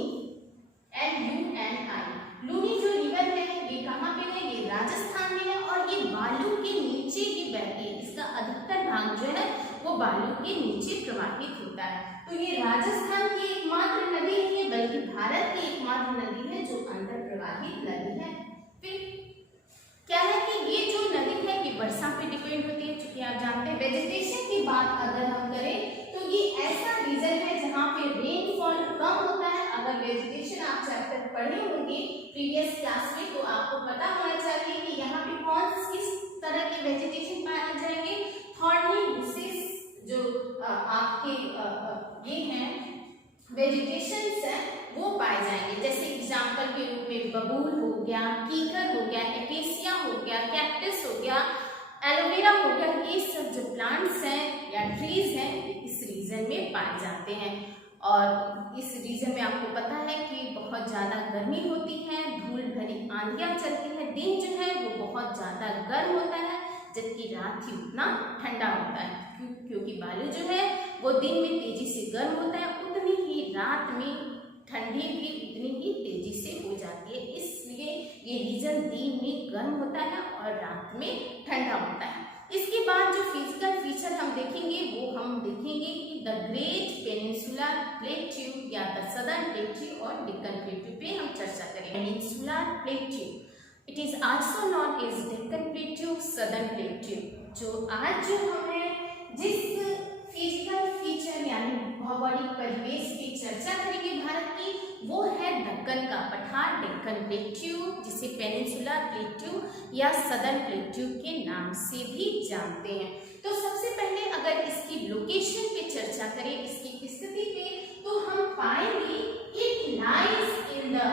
LUNI। लूनी जो रिवर है ये कहाँ पे है, ये राजस्थान में है और ये बालू के नीचे ही बहती है। इसका अधिकतर भाग जो है वो बालू के नीचे प्रवाहित होता है। तो ये राजस्थान की एकमात्र नदी है, बल्कि भारत की एकमात्र नदी है जो अंतर प्रवाहित नदी है। फिर क्या है कि ये जो नदी है ये वर्षा पे डिपेंड होती है, चूंकि आप जानते हैं वेजिटेशन की बात अगर हम करें तो ये ऐसा रीजन है जहाँ पे रेनफॉल कम होता है। अगर वेजिटेशन आप चैप्टर पढ़े होंगे प्रीवियस क्लास में तो आपको पता होना चाहिए कि यहाँ पे कौन किस तरह के वेजिटेशन पाए जाएंगे, थॉर्नी बुशेस जो आपके ये हैं वेजिटेशंस हैं वो पाए जाएंगे। जैसे एग्जांपल के रूप में बबूल हो गया, कीकर हो गया, एकेसिया हो गया, कैक्टस हो गया, एलोवेरा हो गया, ये सब जो प्लांट्स हैं या ट्रीज हैं इस रीजन में पाए जाते हैं। और इस रीजन में आपको पता है कि बहुत ज़्यादा गर्मी होती है, धूल भरी आंधियाँ चलती हैं, दिन जो है वो बहुत ज़्यादा गर्म होता है जबकि रात ही उतना ठंडा होता है। क्योंकि बालू जो है वो दिन में तेजी से गर्म होता है, उतनी ही रात में ठंडी भी उतनी ही तेजी से हो जाती है। इसलिए ये रीजन दिन में गर्म होता है और रात में ठंडा होता है। इसके बाद जो फिजिकल फीचर हम देखेंगे वो हम देखेंगे कि द ग्रेट पेनिनसुलर प्लेट्यू या द सदर्न प्लेट्यू और डेक्कन प्लेट्यू पे हम चर्चा करेंगे। Peninsular plateau, it is also known as Deccan plateau, southern plateau. जो आज जो हमें जिस फिजिकल फीचर यानी भौगोलिक परिवेश की चर्चा करेंगे भारत की, वो है दक्कन का पठार, डेक्कन प्लेट्यू, जिसे पेनिनसुलर प्लेट्यू या सदर्न प्लेट्यू के नाम से भी जानते हैं। तो सबसे पहले अगर इसकी लोकेशन पे चर्चा करें, इसकी स्थिति पे, तो हम पाएंगे it lies in the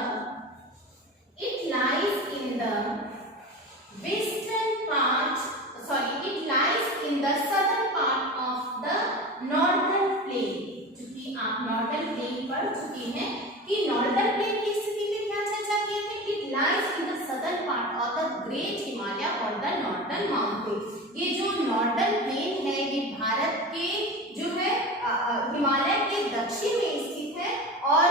western part, sorry it lies in the southern part of the northern plane. चूंकि आप नॉर्दर्न प्लेन पढ़ चुके हैं कि नॉर्दर्न प्लेन की स्थिति में क्या चर्चा किए थे, it lies in the southern part of the great Himalaya और द नॉर्दर्न माउंटेन। ये जो नॉर्दर्न प्लेन है ये भारत के जो है हिमालय के दक्षिण में स्थित है। और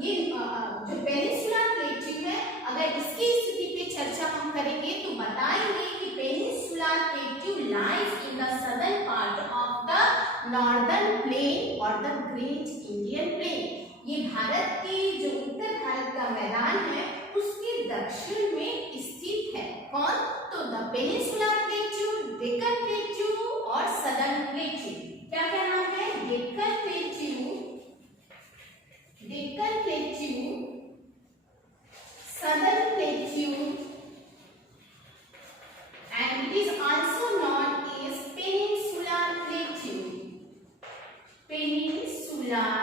ये जो पेनिनसुलर प्लेट्यू है, अगर इसकी स्थिति पे चर्चा हम करेंगे तो बताएंगे कि peninsular plateau lies in the southern part of the northern plane और द ग्रेट इंडियन प्लेन। ये भारत के जो उत्तर भारत का मैदान है उसके दक्षिण में स्थित है। कौन, तो the peninsular plateau, Deccan plateau और सदर्न प्लेट्यू। क्या क्या नाम है, Deccan plateau, Deccan plateau, southern plateau and it is also known as peninsular plateau, peninsular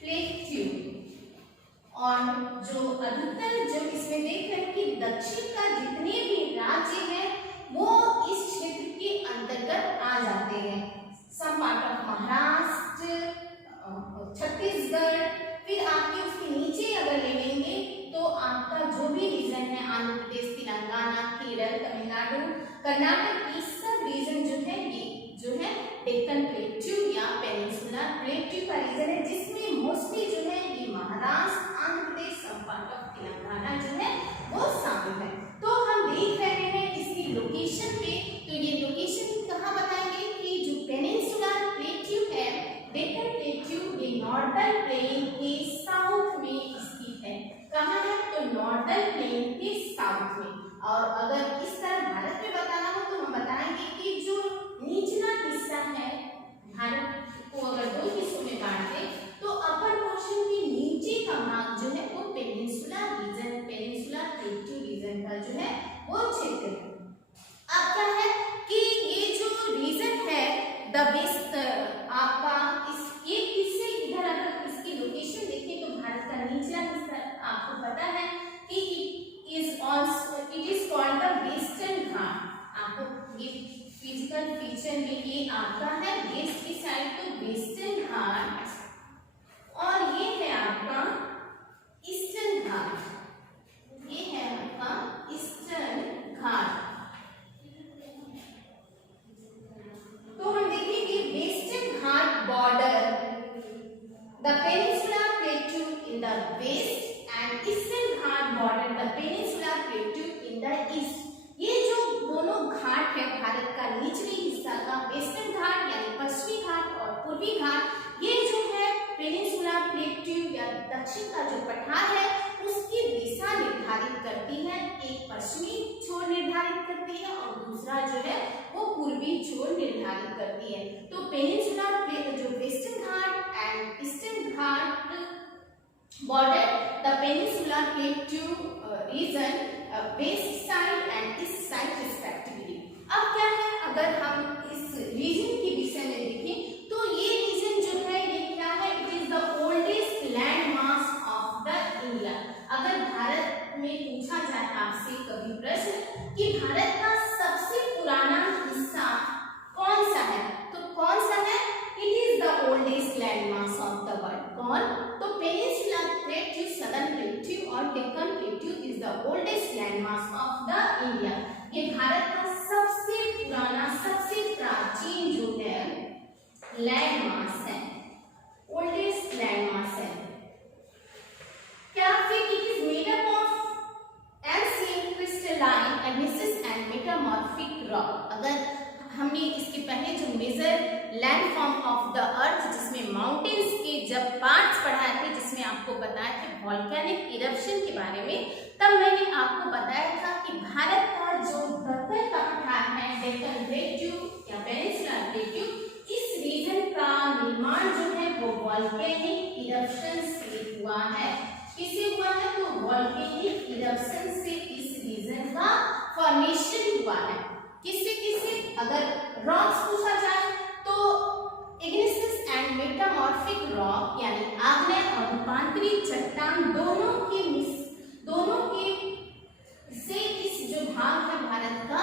plateau। और जो अधिकतर जो इसमें देख रहे हैं कि दक्षिण का जितने भी राज्य हैं वो इस क्षेत्र के अंतर्गत आ जाते हैं। Some part of Maharashtra, Chhattisgarh, फिर आपके उसके नीचे अगर ले लेंगे तो आपका जो भी रीजन है आंध्र प्रदेश, तेलंगाना, केरल, तमिलनाडु, कर्नाटक, ये सब रीजन जो है ये जो है डेक्कन प्लेट्यू या पेनिनसुलर प्लेट्यू का रीजन है, जिसमें मोस्टली जो है ये महाराष्ट्र, आंध्र प्रदेश, सम पार्ट ऑफ तेलंगाना जो है वो शामिल है। तो हम देख रहे हैं इसकी लोकेशन पे, तो ये लोकेशन कहाँ बताएंगे कि जो पेनिनसुलर प्लेट्यू है, डेक्कन प्लेट्यू, ये नॉर्दर्न प्लेन के साउथ में स्थित है। कहाँ है, तो नॉर्दर्न प्लेन के साउथ में। और अगर इस तरह भारत में बताना हो तो हम बताएंगे कि जो निचला हिस्सा है भारत को अगर दो हिस्सों में बांट दें तो अपर पोर्शन के नीचे का भाग जो है वो peninsular reason, peninsular west and eastern Ghat border the peninsular plateau in the east। ये जो दोनों घाट है भारत का निचले हिस्सा का, वेस्टर्न घाट यानी पश्चिमी घाट और पूर्वी घाट, ये जो है पेनिनसुलर प्लेट्यू या दक्षिण का जो पठार है उसकी दिशा निर्धारित करती है। एक पश्चिमी छोर निर्धारित करती है और दूसरा जो है वो पूर्वी छोर निर्धारित करती है। तो पेनिनसुलर जो western ghat and eastern Ghat border the peninsular plateau region west side and east side respectively। अब क्या है, अगर हम इस रीजन के विषय में देखें तो ये रीजन जो है ये क्या है, it is the oldest land mass of the India. अगर भारत में पूछा जाए आपसे कभी प्रश्न कि भारत का सबसे पुराना हिस्सा कौन सा है, तो कौन सा है, it is the oldest land mass of the world. कौन, तो पेनिनसुलर प्लेट्यू, सदर्न प्लेट्यू और Deccan plateau is the oldest landmass of the India. ये भारत का सबसे पुराना, सबसे प्राचीन जो है लैंडमास है, ओल्डेस्ट लैंडमास है। क्या फिर it is made up of ancient crystalline एडमिसिस एंड मेटामॉर्फिक रॉक। अगर हमने इसके पहले जो major landform of the earth जिसमें माउंटेन्स के जब पार्ट्स पढ़ाए थे, जिसमें आपको बताया था वॉल्केनिक इरप्शन के बारे में, तब मैंने आपको बताया था कि भारत का जो दक्कन का पठार है, डेक्कन प्लेट्यू या पेनिनसुलर प्लेट्यू, इस रीजन का निर्माण जो है वो वॉल्केनिक इरप्शन से हुआ है। किससे हुआ है, तो वॉल्केनिक इरप्शन से इस रीजन का फॉर्मेशन हुआ है। किससे किससे, अगर रॉक्स पूछा जाए तो इग्नियस एंड मेटामॉर्फिक रॉक यानी आग्नेय और रूपांतरित चट्टान दोनों के से इस जो भाग है भारत का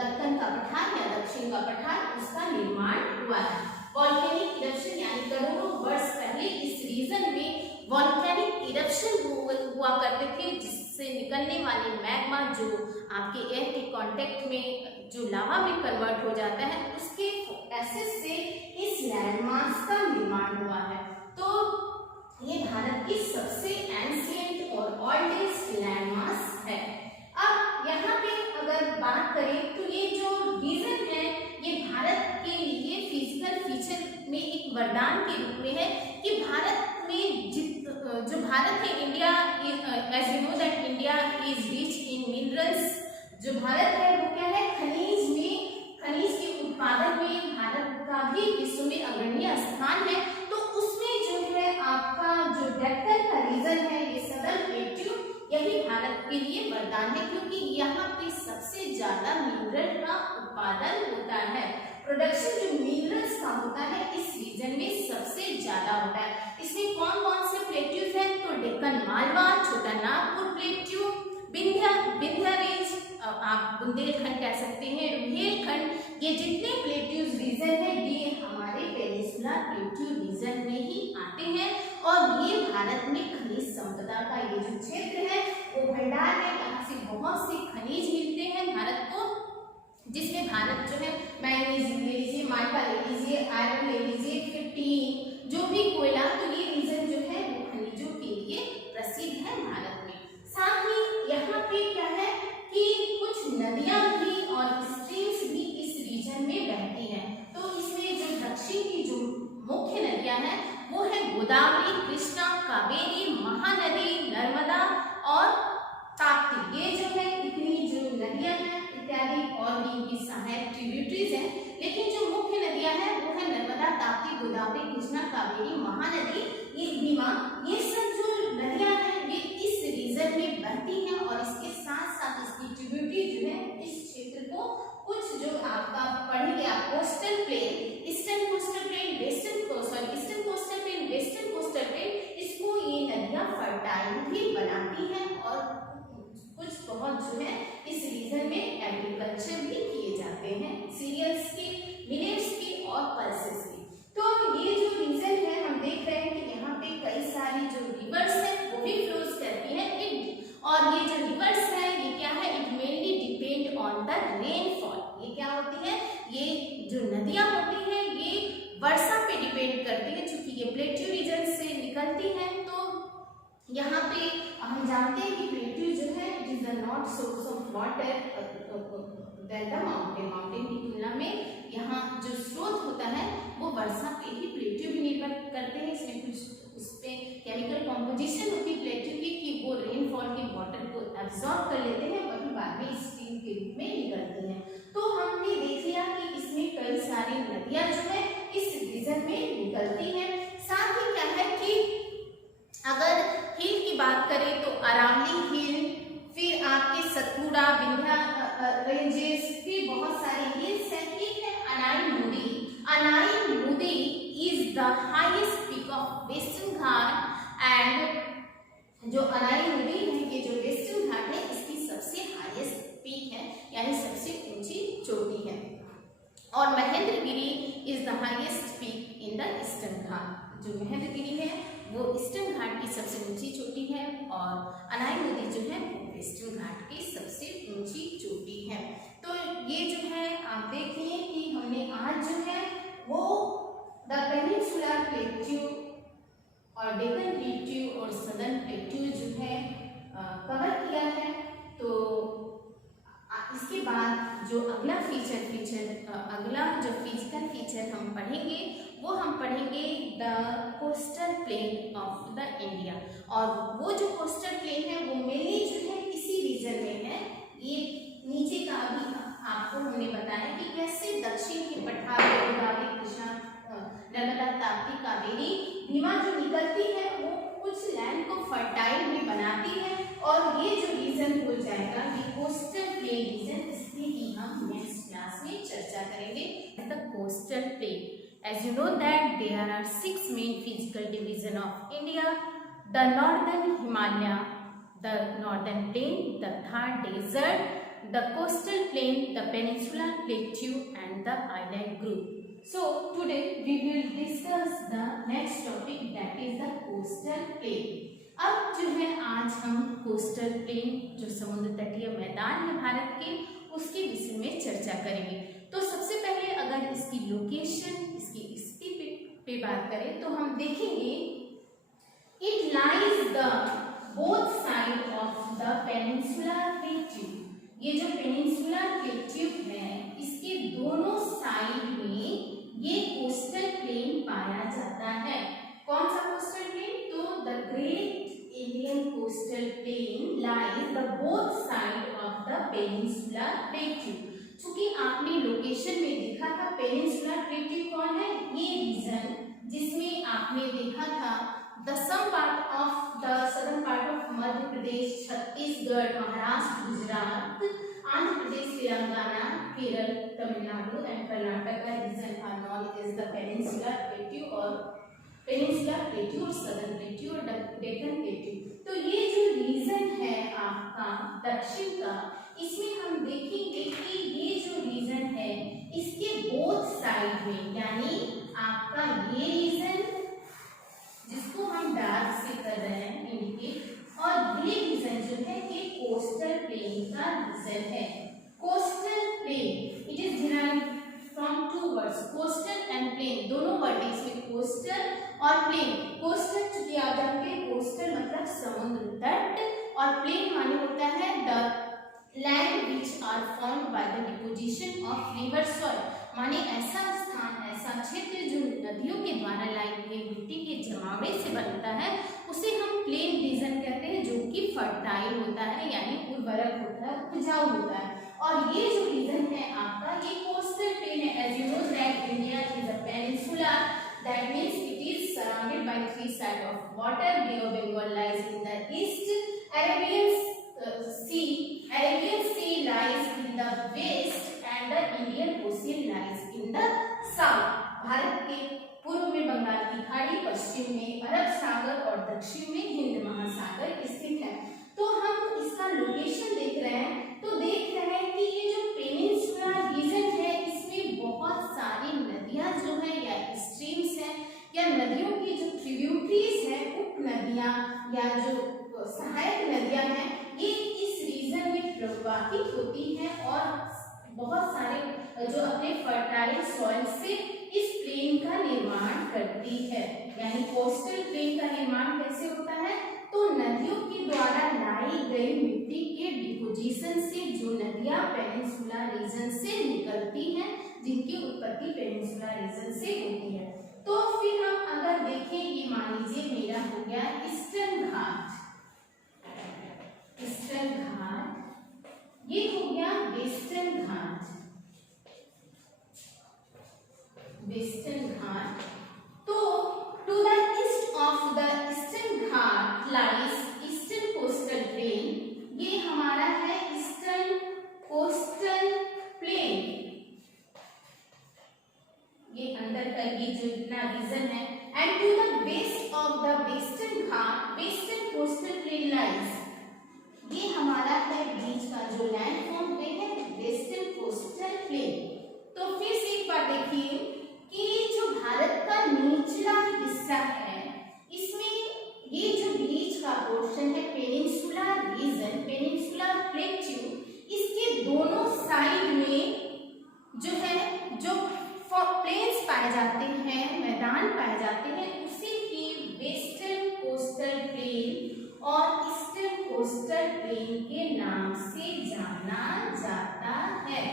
दक्कन का पठार या दक्षिण का पठार, उसका निर्माण हुआ है। वॉल्केनिक इरप्शन यानी करोड़ों वर्ष पहले इस रीजन में वॉल्केनिक इरप्शन हुआ करते थे, जिससे निकलने वाली मैग्मा जो आपके एयर के कांटेक्ट में जो लावा में कन्वर्ट हो जाता है, उसके एसिड से इस लैंडमास का निर्माण हुआ है। तो ये भारत की सबसे एंशिएंट और ओल्डेस्ट लैंडमास है। अब यहाँ पे अगर बात करें तो ये जो रीजन है ये भारत के लिए फिजिकल फीचर में एक वरदान के रूप में है कि भारत में जो भारत है, India, as you know that India is rich in minerals. जो भारत है वो क्या है, खनिज के उत्पादन में भारत का भी विश्व में अग्रणीय स्थान है। तो उसमें जो है आपका जो डेक्कन का रीजन है, ये सदर्न प्लेट्यू, यही भारत के लिए वरदान है, क्योंकि यहाँ पे सबसे ज्यादा मिनरल का उत्पादन होता है। प्रोडक्शन जो मिनरल्स का होता है इस रीजन में सबसे ज्यादा होता है। इसमें कौन कौन से प्लेट्यूज हैं, तो डेक्कन मालवा, छोटा नागपुर प्लेट्यू, विंध्य रेंज, आप बुंदेलखंड कह सकते हैं, रुहेलखंड, ये जितने प्लेट्यूज रीजन है ये हमारे पेनिनसुलर प्लेट्यू रीजन में ही आते हैं। और ये भारत में खनिज संपदा का ये जो क्षेत्र है वो भंडार है, यहाँ से बहुत से खनिज मिलते हैं भारत को, जिसमें भारत जो है मैंगनीज ले लीजिए, माल्टा ले लीजिए, आयरन ले लीजिए, फिर टीन, जो भी कोयला, तो ये रीजन जो है वो खनिजों के लिए प्रसिद्ध है भारत में। साथ ही यहाँ पे क्या है कि कुछ नदियां भी और स्ट्रीम्स भी इस रीजन में बहती हैं। तो इसमें जो दक्षिण की जो मुख्य नदियां हैं वो है गोदावरी, कृष्णा, कावेरी, महानदी, नर्मदा और ताप्ती। ये जो है इतनी जो नदियां हैं इत्यादि और भी इनकी सहायक ट्रिब्यूटरीज हैं, लेकिन जो मुख्य नदियां हैं वो है नर्मदा, ताप्ती, गोदावरी, कृष्णा, कावेरी, महानदी, ये भीमा, ये सब जो नदियां हैं ये इस रीजन में बहती हैं और इसके साथ साथ इसकी ट्रिब्यूटरी जो है इस क्षेत्र को कुछ जो आपका पढ़ेंगे आप coastal plain, eastern coastal plane, western coastal plane, western coastal plane, इसको ये नदियां फर्टाइल भी बनाती हैं और कुछ बहुत जो है इस रीजन में एग्रीकल्चर भी किए जाते हैं, सीरियल्स के, मिलेट्स के और पल्सेस के। तो ये जो रीजन है हम देख रहे हैं कि यहाँ पे कई सारी जो रिवर्स है वो भी फ्लोज करती है, और ये जो रिवर्स है ये क्या है, it mainly depend on the rainfall. ये क्या होती है, ये जो नदियां होती हैं ये वर्षा पे डिपेंड करती है, चूंकि ये प्लेट्यू रीजन से निकलती हैं तो यहाँ पे हम जानते हैं कि प्लेट्यू जो है it is the not source of water then the mountain. Mountain की तुलना में यहाँ जो स्रोत होता है वो वर्षा पे ही प्लेट्यू भी निर्भर करते हैं। इसमें कुछ उस पे केमिकल कॉम्पोजिशन होती है प्लेट्यू की कि वो रेनफॉल के वाटर को एब्जॉर्ब कर लेते हैं, वही बाद में स्ट्रीम के रूप में निकलते हैं। तो हमने देख लिया कि इसमें कई सारी नदियां जो है इस रीजन में निकलती हैं। साथ ही क्या है कि अगर हिल की बात करें तो अरावली हिल, फिर आपके सतपुड़ा, विंध्या रेंजेस, फिर बहुत सारे हिल्स हैं। ठीक है, अनाई मुदी is the highest peak of western ghat and जो अनाई मुदी है ये जो वेस्टर्न घाट है इसकी सबसे हाईएस्ट पीक है, यानी सबसे ऊंची चोटी है। और Mahendragiri is the highest peak in the eastern घाट। जो महेंद्रगिरी है वो ईस्टर्न घाट की सबसे ऊंची चोटी है और अनाई मुदी जो है वेस्टर्न घाट की सबसे ऊंची चोटी है। तो ये जो है आप देखिए कि हमने आज जो है वो द पेनिनसुलर प्लेट्यू और डेक्कन प्लेट्यू और सदर्न प्लेट्यू जो है कवर किया है। तो इसके बाद जो अगला अगला जो फिजिकल फीचर हम पढ़ेंगे वो हम पढ़ेंगे the coastal plane of the India. और वो जो कोस्टल प्लेन है वो मेनली जो है इसी रीजन में है। ये नीचे का अभी आपको हमने बताया कि कैसे दक्षिण के पठार गोदावरी, कृष्णा, नर्मदा, ताप्ती, कावेरी, भीमा जो निकलती है वो कुछ लैंड को फर्टाइल भी बनाती है। और ये जो रीजन हो जाएगा ये कोस्टल प्लेन रीजन, इसकी ही हम नेक्स्ट क्लास में चर्चा करेंगे। The coastal plane, as you know that there are 6 main physical division of India: the northern Himalaya, the northern plain, the Thar desert, the coastal plain, the peninsular plateau and the island group. So today we will discuss the next topic, that is the coastal plain. अब जो है आज हम कोस्टल प्लेन जो समुद्र तटीय मैदान है भारत के उसके विषय में चर्चा करेंगे। तो सबसे पहले अगर इसकी लोकेशन, इसकी स्थिति पे बात करें तो हम देखेंगे it lies the both side of the peninsular plateau. ये जो पेनिनसुलर प्लेट्यू है इसके दोनों साइड में ये कोस्टल प्लेन पाया जाता है। कौन सा कोस्टल प्लेन? तो the great Indian coastal plain lies the both side of the peninsular plateau. चूंकि आपने लोकेशन में देखा था पेनिनसुलर प्लेट्यू कौन है, ये रीजन जिसमें आपने देखा था the some part of the southern part of Madhya Pradesh, Chhattisgarh, Maharashtra, Gujarat, Andhra Pradesh, Telangana, Kerala, Tamil Nadu and Karnataka का region are known is the peninsular plateau और पेनिनसुलर प्लेट्यू और सदर्न प्लेट्यू और डेक्कन प्लेट्यू। तो ये जो रीजन है आपका दक्षिण का, इसमें हम देखेंगे कि ये जो रीजन है इसके बोथ साइड में, यानी आपका ये रीजन जिसको हम डार्क से कर रहे हैं इंडिकेट, और ये रीजन जो है ये कोस्टल प्लेन का रीजन है। Coastal plain it is derived from two words, coastal and plain, दोनों वर्ड है इसमें, कोस्टल और प्लेन। कोस्टल चूंकि आप जानते हैं कोस्टल मतलब समुद्र तट, और प्लेन माने होता है the land which are formed by the deposition of river soil, माने ऐसा स्थान, ऐसा क्षेत्र जो नदियों के द्वारा लाई हुई मिट्टी के जमावड़े से बनता है उसे हम प्लेन रीजन कहते हैं, जो कि फर्टाइल होता है यानी उर्वरक होता है, उपजाऊ होता है। और ये जो रीजन है आपका ये कोस्टल प्लेन है। As you know that India is a peninsula, that means it is surrounded by 3 sides of water. Bay of Bengal lies in the east, Arabian Sea lies in the west and the Indian Ocean lies in the south. Bharat के पूर्व में बंगाल की खाड़ी, पश्चिम में अरब सागर और दक्षिण में हिंद महासागर स्थित है। तो हम इसका लोकेशन देख रहे हैं तो देख रहे हैं कि ये जो पेनिनसुला रीजन है इसमें बहुत सारी नदियां जो है या स्ट्रीम्स हैं या नदियों की जो ट्रिब्यूटरीज है, उप नदियां या जो सहायक नदियां हैं, ये इस रीजन में प्रवाहित होती हैं और बहुत सारे जो अपने फर्टाइल सॉइल से इस प्लेन का निर्माण करती है। यानी कोस्टल प्लेन का निर्माण कैसे होता है? तो तो नदियों के द्वारा लाई गई मिट्टी के डिपोजिशन से जो नदियां पेनिनसुला रीजन से निकलती हैं, जिनकी उत्पत्ति पेनिनसुला रीजन से होती है। तो फिर हम अगर देखें, ये मान लीजिए मेरा हो गया ईस्टर्न घाट, ईस्टर्न घाट, ये हो गया वेस्टर्न घाट, वेस्टर्न घाट। तो to the east of the eastern Ghat lies eastern coastal plain, ये हमारा है ईस्टर्न कोस्टल प्लेन, ये अंदर का ये जो इतना रीजन है। And to the west of the western Ghat western coastal plain lies, ये हमारा है बीच का जो लैंड फॉर्म पे है वेस्टर्न कोस्टल प्लेन। तो फिर से एक बार देखिए कि जो भारत का निचला हिस्सा है, इसमें ये जो बीच का पोर्शन है पेनिनसुला रीजन, पेनिनसुला प्लेट्यू, इसके दोनों साइड में जो है जो प्लेन्स पाए जाते हैं, मैदान पाए जाते हैं, उसी की वेस्टर्न कोस्टल प्लेन और ईस्टर्न कोस्टल प्लेन के नाम से जाना जाता है।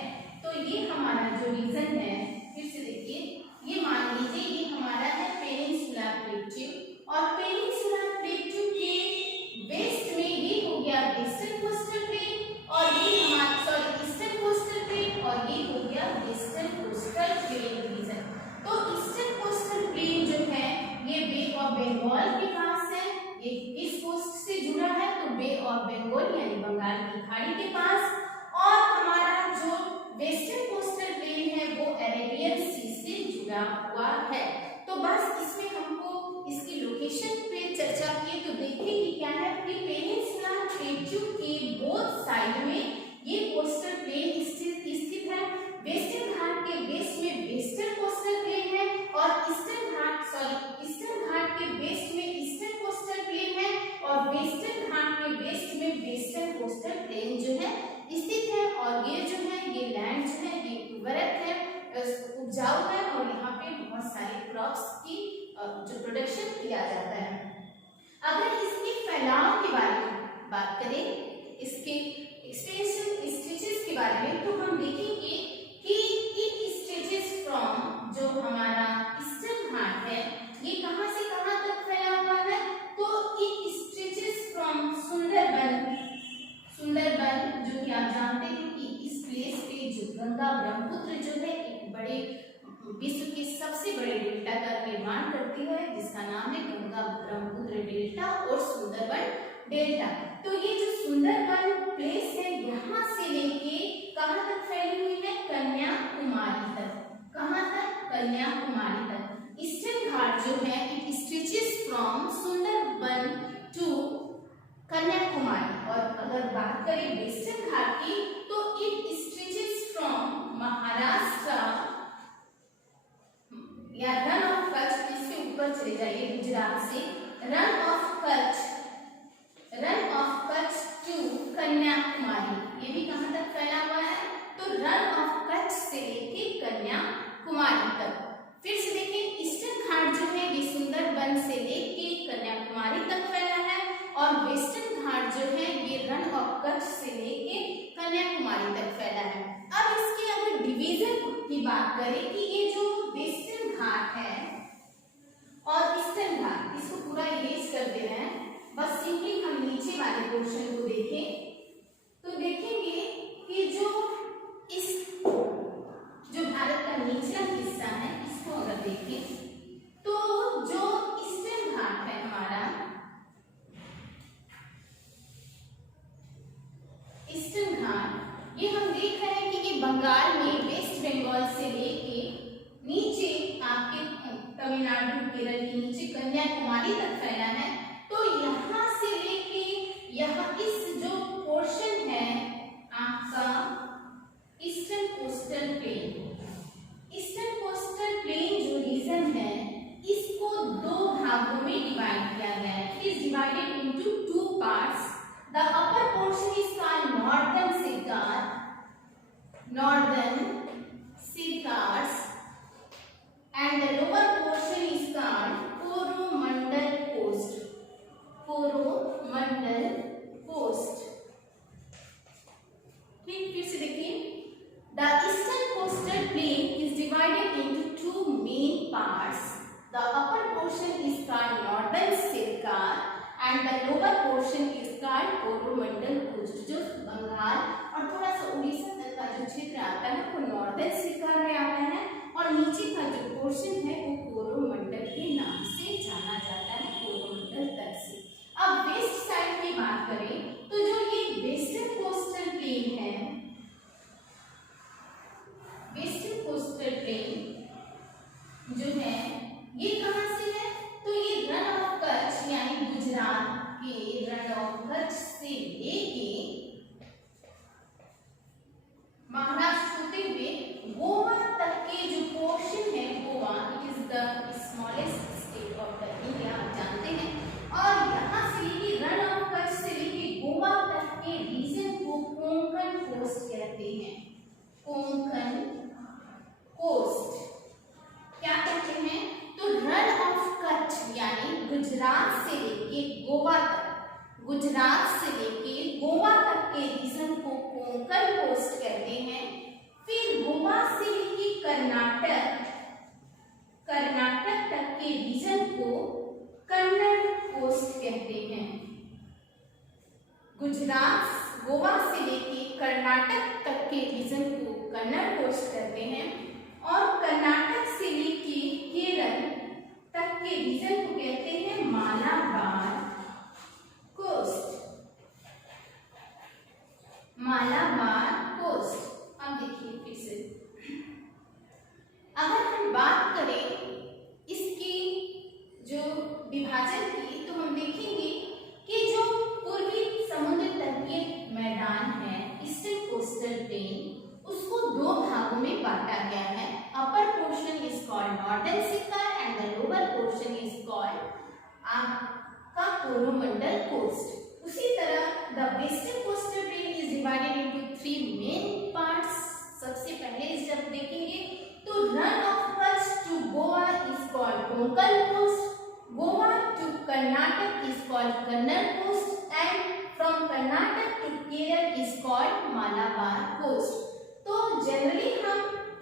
तो ये हमारा जो रीजन है, फिर से देखिए, ये मान लीजिए ये हमारा है पेनिनसुला प्लेट्यू, और पेनिनसुला प्लेट्यू के वेस्ट में ये हो गया वेस्टर्न कोस्टल प्लेन, और ये हमारा ईस्टर्न कोस्टल प्लेन, और ये हो गया वेस्टर्न कोस्टल प्लेन रीजन। तो ईस्टर्न कोस्टल प्लेन जो है ये बे ऑफ बंगाल के पास है, ये इस कोस्ट से जुड़ा है, तो बे ऑफ बंगाल यानी बंगाल की खाड़ी के पास, और हमारा जो वेस्टर्न कोस्टल प्लेन है वो अरेबियन सी से जुड़ा हुआ है। तो बस इसमें हमको इसकी लोकेशन पे चर्चा की, तो देखिए कि क्या है कि पेनिनसुला प्लेट्यू के बोथ साइड में ये कोस्टल प्लेन स्थित है। वेस्टर्न घाट के वेस्ट में वेस्टर्न कोस्टल प्लेन है, और ईस्टर्न घाट के वेस्ट में ईस्टर्न कोस्टल प्लेन है, और वेस्टर्न घाट के वेस्ट में वेस्टर्न कोस्टल प्लेन जो है स्थित है। और ये जो है ये लैंड जो है ये उर्वरक है, उपजाऊ है, और यहाँ पे बहुत सारे क्रॉप्स की जो प्रोडक्शन किया जाता है। अगर इसके फैलाव के बारे में बात करें, इसके एक्सटेंशन स्टेजेस के बारे में, तो हम देखेंगे कि इट स्टेजेस फ्रॉम जो हमारा ईस्टर्न घाट है ये कहाँ से कहाँ तक फैला हुआ है, तो it stages from Sundarban, Sundarban जो कि आप जानते हैं कि इस प्लेस पे जो गंगा ब्रह्मपुत्र जो है एक बड़े विश्व के सबसे बड़े डेल्टा का निर्माण करती है, जिसका नाम है गंगा ब्रह्मपुत्र डेल्टा और सुंदरबन डेल्टा। तो ये जो सुंदरबन प्लेस है यहाँ से लेके कहाँ तक फैली हुई है, कन्याकुमारी तक। कहाँ तक, कन्याकुमारी तक। ईस्टर्न घाट जो है it stretches from Sundarban to Kanyakumari, और अगर बात करें वेस्टर्न घाट की तो इट स्ट्रेचेस फ्रॉम महाराष्ट्र या रन ऑफ कच्छ, इसके ऊपर चले जाइए गुजरात से, रन ऑफ कच्छ टू कन्याकुमारी, ये भी कहां तक फैला हुआ है, तो रन ऑफ कच्छ से लेके कन्याकुमारी तक। फिर से देखिए ईस्टर्न घाट जो है ये सुंदरबन से लेके कन्याकुमारी तक फैला है, और वेस्टर्न घाट जो है ये रन ऑफ कच्छ से लेके कन्याकुमारी तक फैला है। अब इसके अगर डिवीजन की बात करें कि ये जो वेस्टर्न घाट है और ईस्टर्न घाट, इसको पूरा इरेज कर दे रहे हैं, बस सिंपली हम नीचे वाले पोर्शन को देखें तो देखेंगे कि जो भारत का निचला हिस्सा है इसको अगर देखें तो जो ईस्टर्न घाट है हमारा, ईस्टर्न घाट ये हम देख रहे हैं कि ये बंगाल में वेस्ट बंगाल से लेके नीचे आपके तमिलनाडु केरल के नीचे कन्याकुमारी तक फैला है। तो यहाँ से लेके यहाँ इस जो पोर्शन है आपका eastern coastal plain, eastern coastal plain जो रीजन है इसको दो भागों में डिवाइड किया गया है। It is divided into two parts. The upper portion is called northern Sircars, and the lower portion is called Coromandel Coast. And the lower portion is called Coromandel coast. जो बंगाल और थोड़ा सा उड़ीसा तक का जो क्षेत्र आता है वो नॉर्दर्न सिकार में आता है और नीचे का जो पोर्शन है वो कोरोमंडल के नाम से जाना जाता है, कोरोमंडल तक से। अब वेस्ट साइड की बात करें तो जो ये वेस्टर्न कोस्टल प्लेन है, वेस्टर्न कोस्टल प्लेन जो है ये कहां से है, तो ये रण ऑफ कच्छ यानी गुजरात के रण ऑफ कच्छ से लेके महाराष्ट्र होते हुए गोवा तक के जो पोर्शन है, Goa it is the smallest state of the India, आप जानते हैं। और यहाँ से लेके रण ऑफ कच्छ से लेके गोवा तक के रीजन को कोंकण कोस्ट कहते हैं, कोंकण कोस्ट क्या कहते हैं, तो रण ऑफ कच्छ यानी गुजरात से लेके गोवा तक, गुजरात से लेके गोवा तक के रीजन को कोंकण कोस्ट कहते हैं। फिर गोवा से लेके कर्नाटक, कर्नाटक तक के रीजन को कन्नड़ कोस्ट कहते हैं। गुजरात, गोवा से लेके कर्नाटक तक के रीजन को कन्नड़ कोस्ट कहते हैं और कर्नाटक से लेके केरल तक के रीजन को कहते हैं मालाबार कोस्ट, मालाबार कोस्ट। अब देखिए फिर से अगर हम बात करें इसकी जो विभाजन की, तो हम देखेंगे कि जो पूर्वी समुद्र तटीय मैदान है ईस्टर्न कोस्टल प्लेन, उसको दो भागों में बांटा गया है। Upper portion is called northern Circar and the lower portion is called आपका कोरोमंडल कोस्ट। उसी तरह the western coastal plain is divided into three main parts. सबसे पहले जब देखेंगे तो run of Kutch to Goa is called Konkan coast, Goa to Karnataka is called Kannada coast and from Karnataka to Kerala is called Malabar coast. तो जनरली हम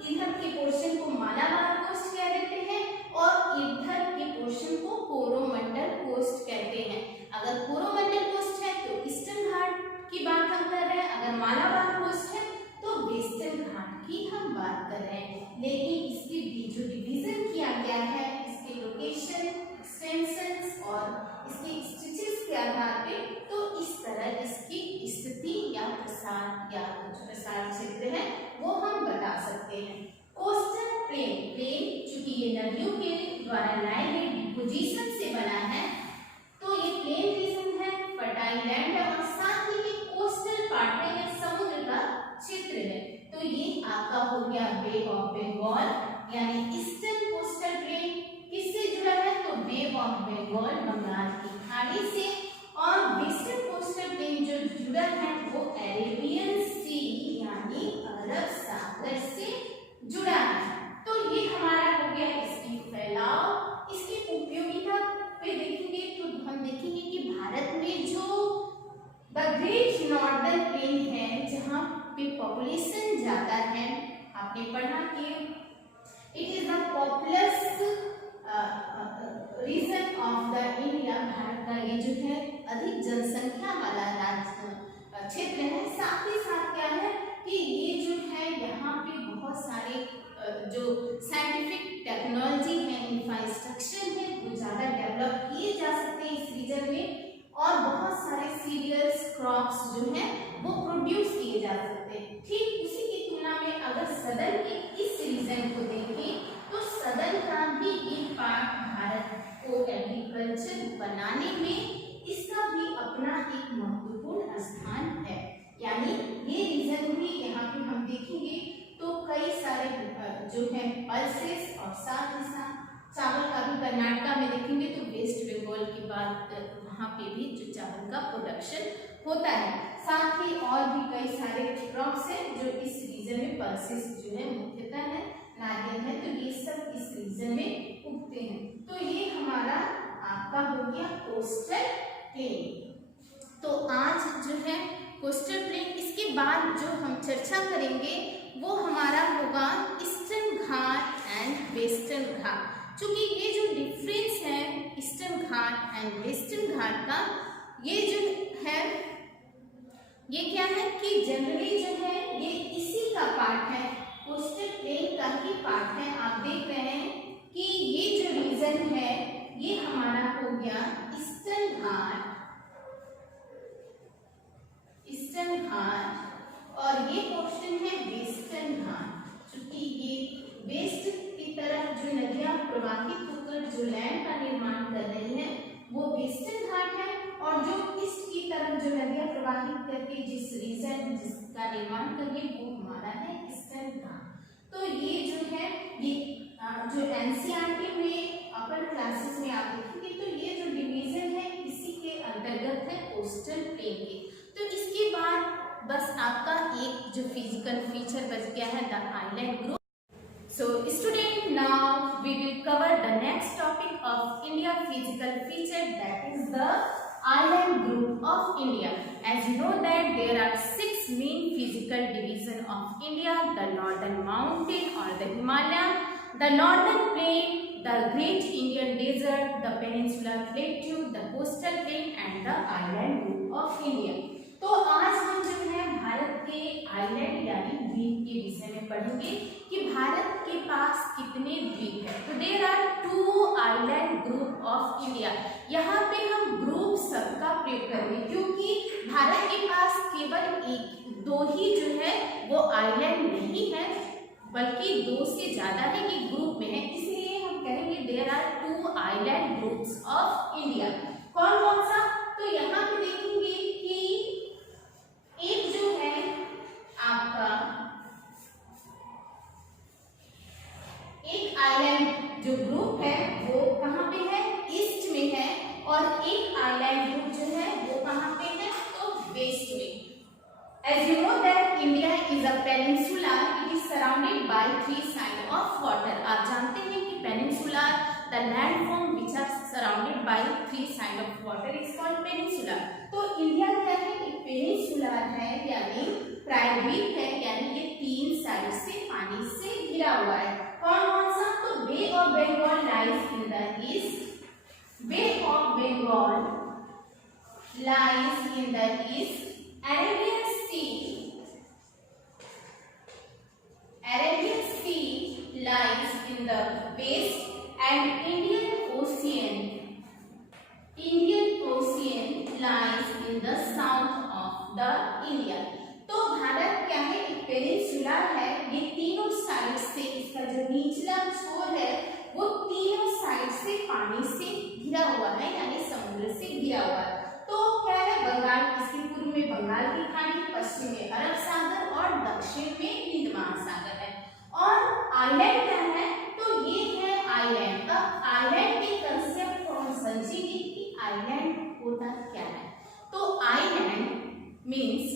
इधर के पोर्शन को मालाबार कोस्ट कह देते हैं और इधर के पोर्शन को कोरोमंडल कोस्ट कहते हैं। अगर कोरोमंडल कोस्ट है तो ईस्टर्न घाट की बात हम कर रहे हैं, अगर मालाबार कोस्ट है तो वेस्टर्न घाट की हम बात कर रहे हैं। लेकिन इसकी जो डिवीजन किया गया है, इसके लोकेशन, एक्सटेंशंस और इसके स्टिचेस के आधार पे, तो इस तरह इसकी स्थिति या प्रसार या जो प्रसार क्षेत्र है वो हम बता सकते हैं। कोस्टल प्लेन, प्लेन चूंकि ये नदियों के द्वारा लाए गए डिपोजिशन से बना है, तो ये प्लेन रीजन है, फर्टाइल लैंड है और साथ ही ये कोस्टल पार्ट है या समुद्र का क्षेत्र है। तो ये आपका हो गया बे ऑफ बंगाल यानी ईस्टर्न कोस्टल प्लेन किससे जुड़ा है, तो बे ऑफ बंगाल बंगाल की खाड़ी से, और वेस्टर्न कोस्टल प्लेन जो जुड़ा है वो अरेबियन सी यानी अरब सागर से जुड़ा है। तो ये हमारा हो गया इसकी फैलाव। इसकी उपयोगिता पे देखेंगे तो हम देखेंगे कि भारत में जो द ग्रेट नॉर्दर्न प्लेन है जहाँ पे पॉपुलेशन ज्यादा है, आपने पढ़ा कि it is the populous region of the India, Bharat का ये जो है अधिक जनसंख्या वाला राज्य क्षेत्र है। साथ ही साथ क्या है कि ये जो है यहाँ पे बहुत सारे जो साइंटिफिक टेक्नोलॉजी है, इंफ्रास्ट्रक्चर है, वो ज़्यादा डेवलप किए जा सकते हैं इस रीजन में और बहुत सारे सीरियल्स क्रॉप्स जो हैं वो प्रोड्यूस किए जा सकते हैं। ठीक उसी की तुलना में अगर सदर्न के इस रीजन को देखें तो सदर्न का भी एक पार्ट भारत को एग्रीकल्चर बनाने में इसका भी अपना एक महत्वपूर्ण स्थान है। यानी ये रीजन भी यहाँ पे हम देखेंगे तो कई सारे जो है पल्सेस और साथ ही साथ चावल का भी कर्नाटका में देखेंगे तो वेस्ट बंगाल की बात, वहाँ पे भी जो चावल का प्रोडक्शन होता है। साथ ही और भी कई सारे क्रॉप्स हैं जो इस रीजन में पल्सेस जो है मुख्यतः है, नारियल है, तो ये सब इस रीजन में उगते हैं। तो ये हमारा आपका हो गया कोस्टल प्लेन। तो आज जो है कोस्टल प्लेन, इसके बाद जो हम चर्चा करेंगे वो हमारा होगा eastern ghat and western ghat. चूंकि ये जो डिफरेंस है eastern ghat ghat and western ghat का ये जो है ये क्या है कि जनरली जो है ये इसी का पार्ट है, कोस्टल प्लेन का ही पार्ट है। आप देख रहे हैं कि ये जो रीजन है ये हमारा हो गया ईस्टर्न घाट, ईस्टर्न घाट, और ये पोर्शन है वेस्टर्न घाट। चूंकि ये वेस्ट की तरफ जो नदियां प्रवाहित होकर जो लैंड का निर्माण कर रही है वो वेस्टर्न घाट है, और जो ईस्ट की तरफ जो नदियां प्रवाहित करके जिस रीजन जिसका निर्माण कर रही है वो हमारा है ईस्टर्न घाट। तो ये जो है ये जो एनसीईआरटी में अपर क्लासेस में आप देखेंगे तो ये जो डिवीजन है इसी के अंतर्गत है कोस्टल प्लेन के। तो इसके बाद बस आपका एक जो फिजिकल फीचर बच गया है the island group. So student, now we will cover the next topic of India physical feature, that is the island group of India. As you know that there are 6 main physical division of India: the northern mountain or the Himalaya, the northern plain, the Great Indian Desert, the peninsular plateau, the coastal plain and the island group of India. तो आज हम जो है भारत के आइलैंड यानी द्वीप के विषय में पढ़ेंगे कि भारत के पास कितने द्वीप है। तो there are 2 island group of India. यहाँ पे हम ग्रुप शब्द का प्रयोग करेंगे क्योंकि भारत के पास केवल एक 2 ही जो है वो आइलैंड नहीं है, बल्कि 2 से ज्यादा है कि ग्रुप में है, इसलिए हम कहेंगे there are 2 island groups of India. कौन कौन सा? तो यहाँ पे देखेंगे कि एक जो है आपका एक आइलैंड जो ग्रुप है वो कहाँ पे है? ईस्ट में है, और एक आइलैंड ग्रुप जो है वो कहाँ पे है? तो वेस्ट में। As you know that India is a peninsula, it is surrounded by 3 sides of water. आप जानते हैं कि peninsula, the landform which are surrounded by 3 sides of water is called peninsula. तो इंडिया क्या है? एक पेनिनसुलर है, यानी प्रायद्वीप है, यानी ये 3 साइड से पानी से घिरा हुआ है। कौन कौन सा? तो bay of Bengal lies in the east, bay of Bengal lies in the east, Arabian Sea lies in the west, and Indian Ocean lies in the south of the India. तो भारत क्या है? एक पेनिनसुला है, ये तीनों साइड से इसका जो निचला छोर है वो तीनों साइड से पानी से घिरा हुआ है, यानी समुद्र से घिरा हुआ है। तो क्या है? बंगाल, इसके पूर्व में बंगाल की खाड़ी, पश्चिम में अरब सागर और दक्षिण में हिंद महासागर है। और आइलैंड क्या है? तो ये है आइलैंड। अब आइलैंड के कंसेप्ट को हम समझेंगे कि आइलैंड होता क्या है। तो island means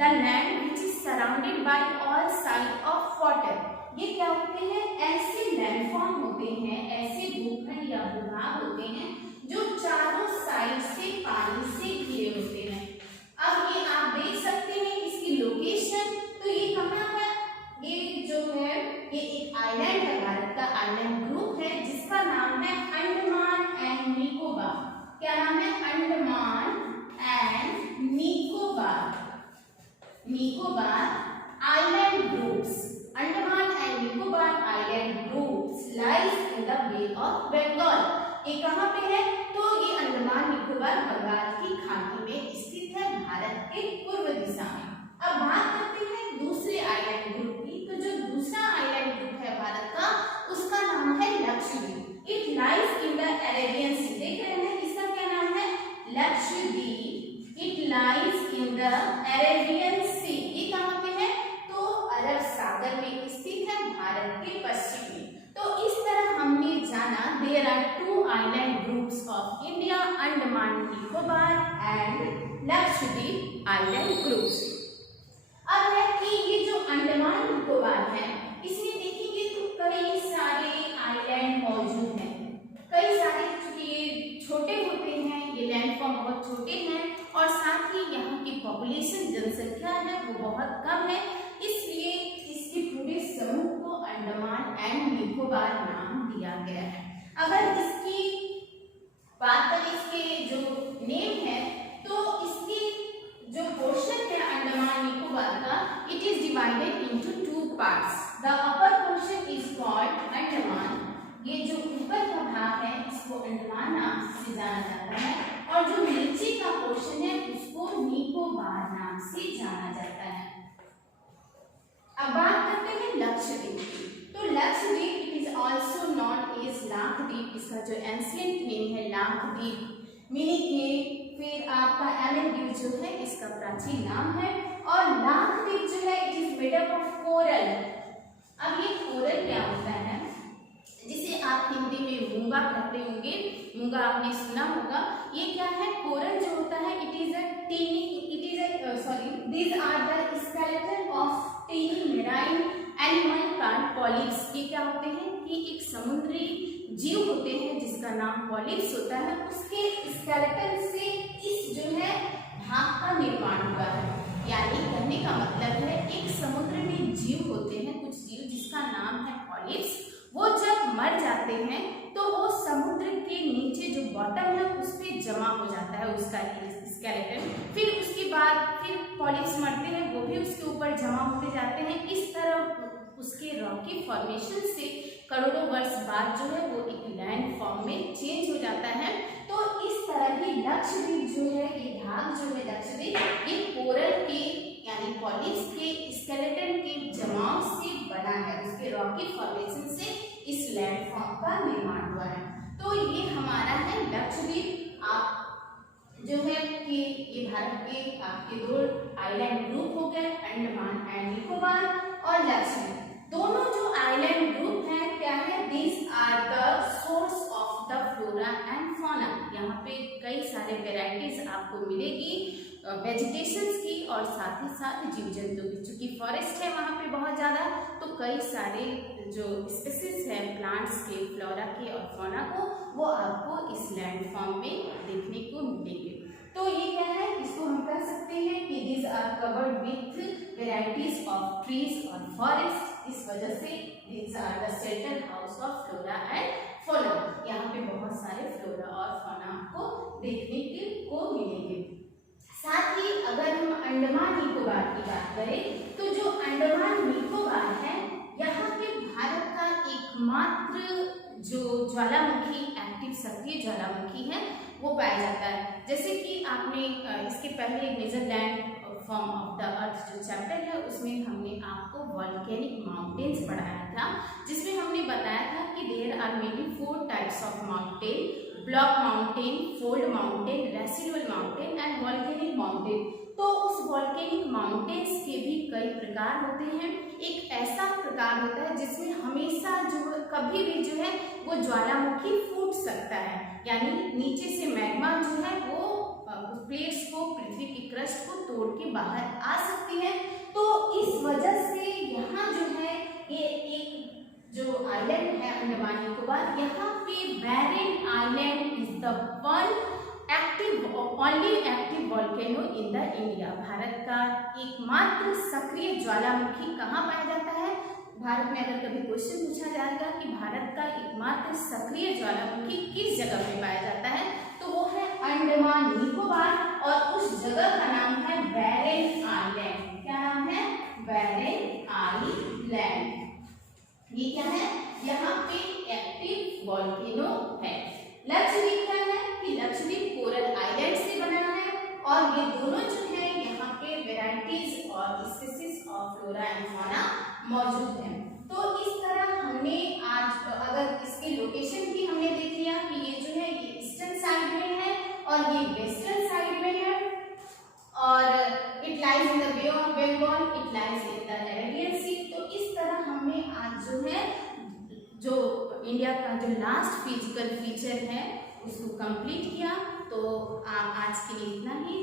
the land which is surrounded by all side of water. ये क्या होते हैं? ऐसे लैंडफॉर्म होते हैं, ऐसे भूखंड या भूभाग होते हैं जो चारों साइड से पानी से घिरे होते हैं। अब ये आप देख सकते हैं इसकी लोकेशन, तो ये कहाँ है? ये जो है ये एक आइलैंड है, भारत का आइलैंड ग्रुप है जिसका नाम है अंडमान एंड निकोबार। क्या नाम है? Andaman and Nicobar. Nicobar island groups, Andaman and Nicobar island groups lies in the bay of Bengal. ये कहाँ पे है? तो ये अंडमान निकोबार बंगाल की खाड़ी में स्थित है, भारत के पूर्व दिशा में। अब बात करते हैं दूसरे आइलैंड ग्रुप की। तो जो दूसरा आइलैंड ग्रुप है भारत का उसका नाम है Lakshadweep. It lies in the Arabian sea. देख रहे हैं इसका क्या नाम है? Lakshadweep. It lies in the Arabian sea. ये कहाँ पे है? तो अरब सागर में स्थित है, भारत के पश्चिम में। तो इस तरह हमने जाना there are 2 island groups of India, Andaman Nicobar and Lakshadweep island groups. अब है कि ये जो अंडमान निकोबार है इसमें देखेंगे तो कई सारे आइलैंड मौजूद हैं, कई सारे, क्योंकि ये छोटे होते हैं, ये लैंडफॉर्म बहुत छोटे हैं, और साथ ही यहाँ की पॉपुलेशन जनसंख्या है वो बहुत कम है, इसलिए इसके पूरे समूह को अंडमान एंड निकोबार नाम दिया गया है। अगर इसकी बात करें जाना जाता है और जो नीचे का पोर्शन है उसको निकोबार नाम से जाना जाता है। अब बात करते हैं लक्षद्वीप की। तो Lakshadweep it is also known as Lakshadweep, इसका जो एंशिएंट नेम है लाक्षद्वीप मीनिंग के, फिर आपका एलेंद्वीप जो है इसका प्राचीन नाम है, और लाक्षद्वीप जो है it is made up of coral. अब ये कोरल क्या होता है, जिसे आप हिंदी में मूंगा कहते होंगे, मूंगा आपने सुना होगा। ये क्या है, कोरल जो होता है it is these are the skeleton of tiny marine animal plant polyps। ये क्या होते हैं कि एक समुद्री जीव होते हैं जिसका नाम पॉलिप्स होता है, उसके स्केलेटन से इस जो है भाग का निर्माण हुआ है। यानी कहने का मतलब है एक समुद्र में जीव होते हैं, कुछ जीव जिसका नाम है पॉलिप्स, वो जब मर जाते हैं तो वो समुद्र के नीचे जो बॉटम है उस पे जमा हो जाता है उसका स्केलेटन। फिर उसके बाद फिर पॉलिप्स मरते हैं, वो भी उसके ऊपर जमा होते जाते हैं। इस तरह उसके रॉकी फॉर्मेशन से करोड़ों वर्ष बाद जो है वो एक लैंड फॉर्म में चेंज हो जाता है। तो इस तरह की लक्षद्वीप जो है, ये भाग जो है लक्षद्वीप, ये कोरल के यानी पॉलिप्स के स्केलेटन के जमाव से बना है, उसके रॉकी फॉर्मेशन से इस लैंड फॉर्म का निर्माण हुआ है। तो ये हमारा है लक्षद्वीप। आप जो है कि ये भारत के आपके दो आइलैंड ग्रुप हो गए, अंडमान एंड निकोबार और लक्षद्वीप। दोनों जो आइलैंड ग्रुप हैं क्या है, these are the source of the flora and fauna. यहाँ पे कई सारे वेराइटीज आपको मिलेगी वेजिटेशंस की और साथ ही साथ जीव जंतु की। चूंकि फॉरेस्ट है वहाँ पे बहुत ज़्यादा, तो कई सारे जो स्पीसीज है प्लांट्स के, फ्लोरा के और फौना को, वो आपको इस लैंड फॉर्म में देखने को मिलेंगे। तो ये क्या है, इसको हम कह सकते हैं कि these are covered with varieties of trees और फॉरेस्ट। इस वजह से these are the shelter house of flora and fauna. यहाँ पे बहुत सारे फ्लोरा और फौना आपको देखने को मिलेंगे। साथ ही अगर हम अंडमान निकोबार की बात करें तो जो अंडमान निकोबार है, यहाँ पे भारत का एकमात्र जो ज्वालामुखी, एक्टिव सक्रिय ज्वालामुखी है, वो पाया जाता है। जैसे कि आपने इसके पहले मेजरलैंड फॉर्म ऑफ द अर्थ जो चैप्टर है उसमें हमने आपको वॉल्केनिक माउंटेन्स पढ़ाया था, जिसमें हमने बताया था कि there are mainly 4 types of mountain, block mountain, fold mountain, residual mountain and volcanic mountain. तो उस वॉल्केनिक माउंटेन्स के भी कई प्रकार होते हैं। एक ऐसा प्रकार होता है जिसमें हमेशा जो कभी भी जो है वो ज्वालामुखी फूट सकता है, यानी नीचे से मैग्मा जो है वो प्लेट्स को, पृथ्वी की क्रस्ट को तोड़ के बाहर आ सकती है। तो इस वजह से यहाँ जो है ये एक जो आइलैंड है अंडमान निकोबार, यहाँ पे Barren island is the one only active volcano in the India. Bharat का एकमात्र सक्रिय ज्वालामुखी कहाँ पाया जाता है? भारत में अगर कभी क्वेश्चन पूछा जाएगा कि भारत का एकमात्र सक्रिय ज्वालामुखी किस जगह पे पाया जाता है, तो वो है अंडमान निकोबार, और उस जगह का नाम है बैरन आइलैंड। क्या नाम है? बैरन आइलैंड। ये क्या है? यहाँ पे एक्टिव वॉल्केनो है। लक्षद्वीप क्या है कि लक्षद्वीप कोरल आइलैंड से बना है, और ये दोनों जो है यहाँ पे वेराइटीज और species of flora and fauna मौजूद है। तो इस तरह हमने आज अगर इसके लोकेशन भी हमने देख लिया कि ये जो है ये ईस्टर्न साइड में है और ये वेस्टर्न साइड में है, और it lies in the bay of Bengal, it lies in the Arabian sea. तो इस तरह हमने आज जो है जो इंडिया का जो लास्ट फिजिकल फीचर है उसको कंप्लीट किया। तो आज के लिए इतना ही।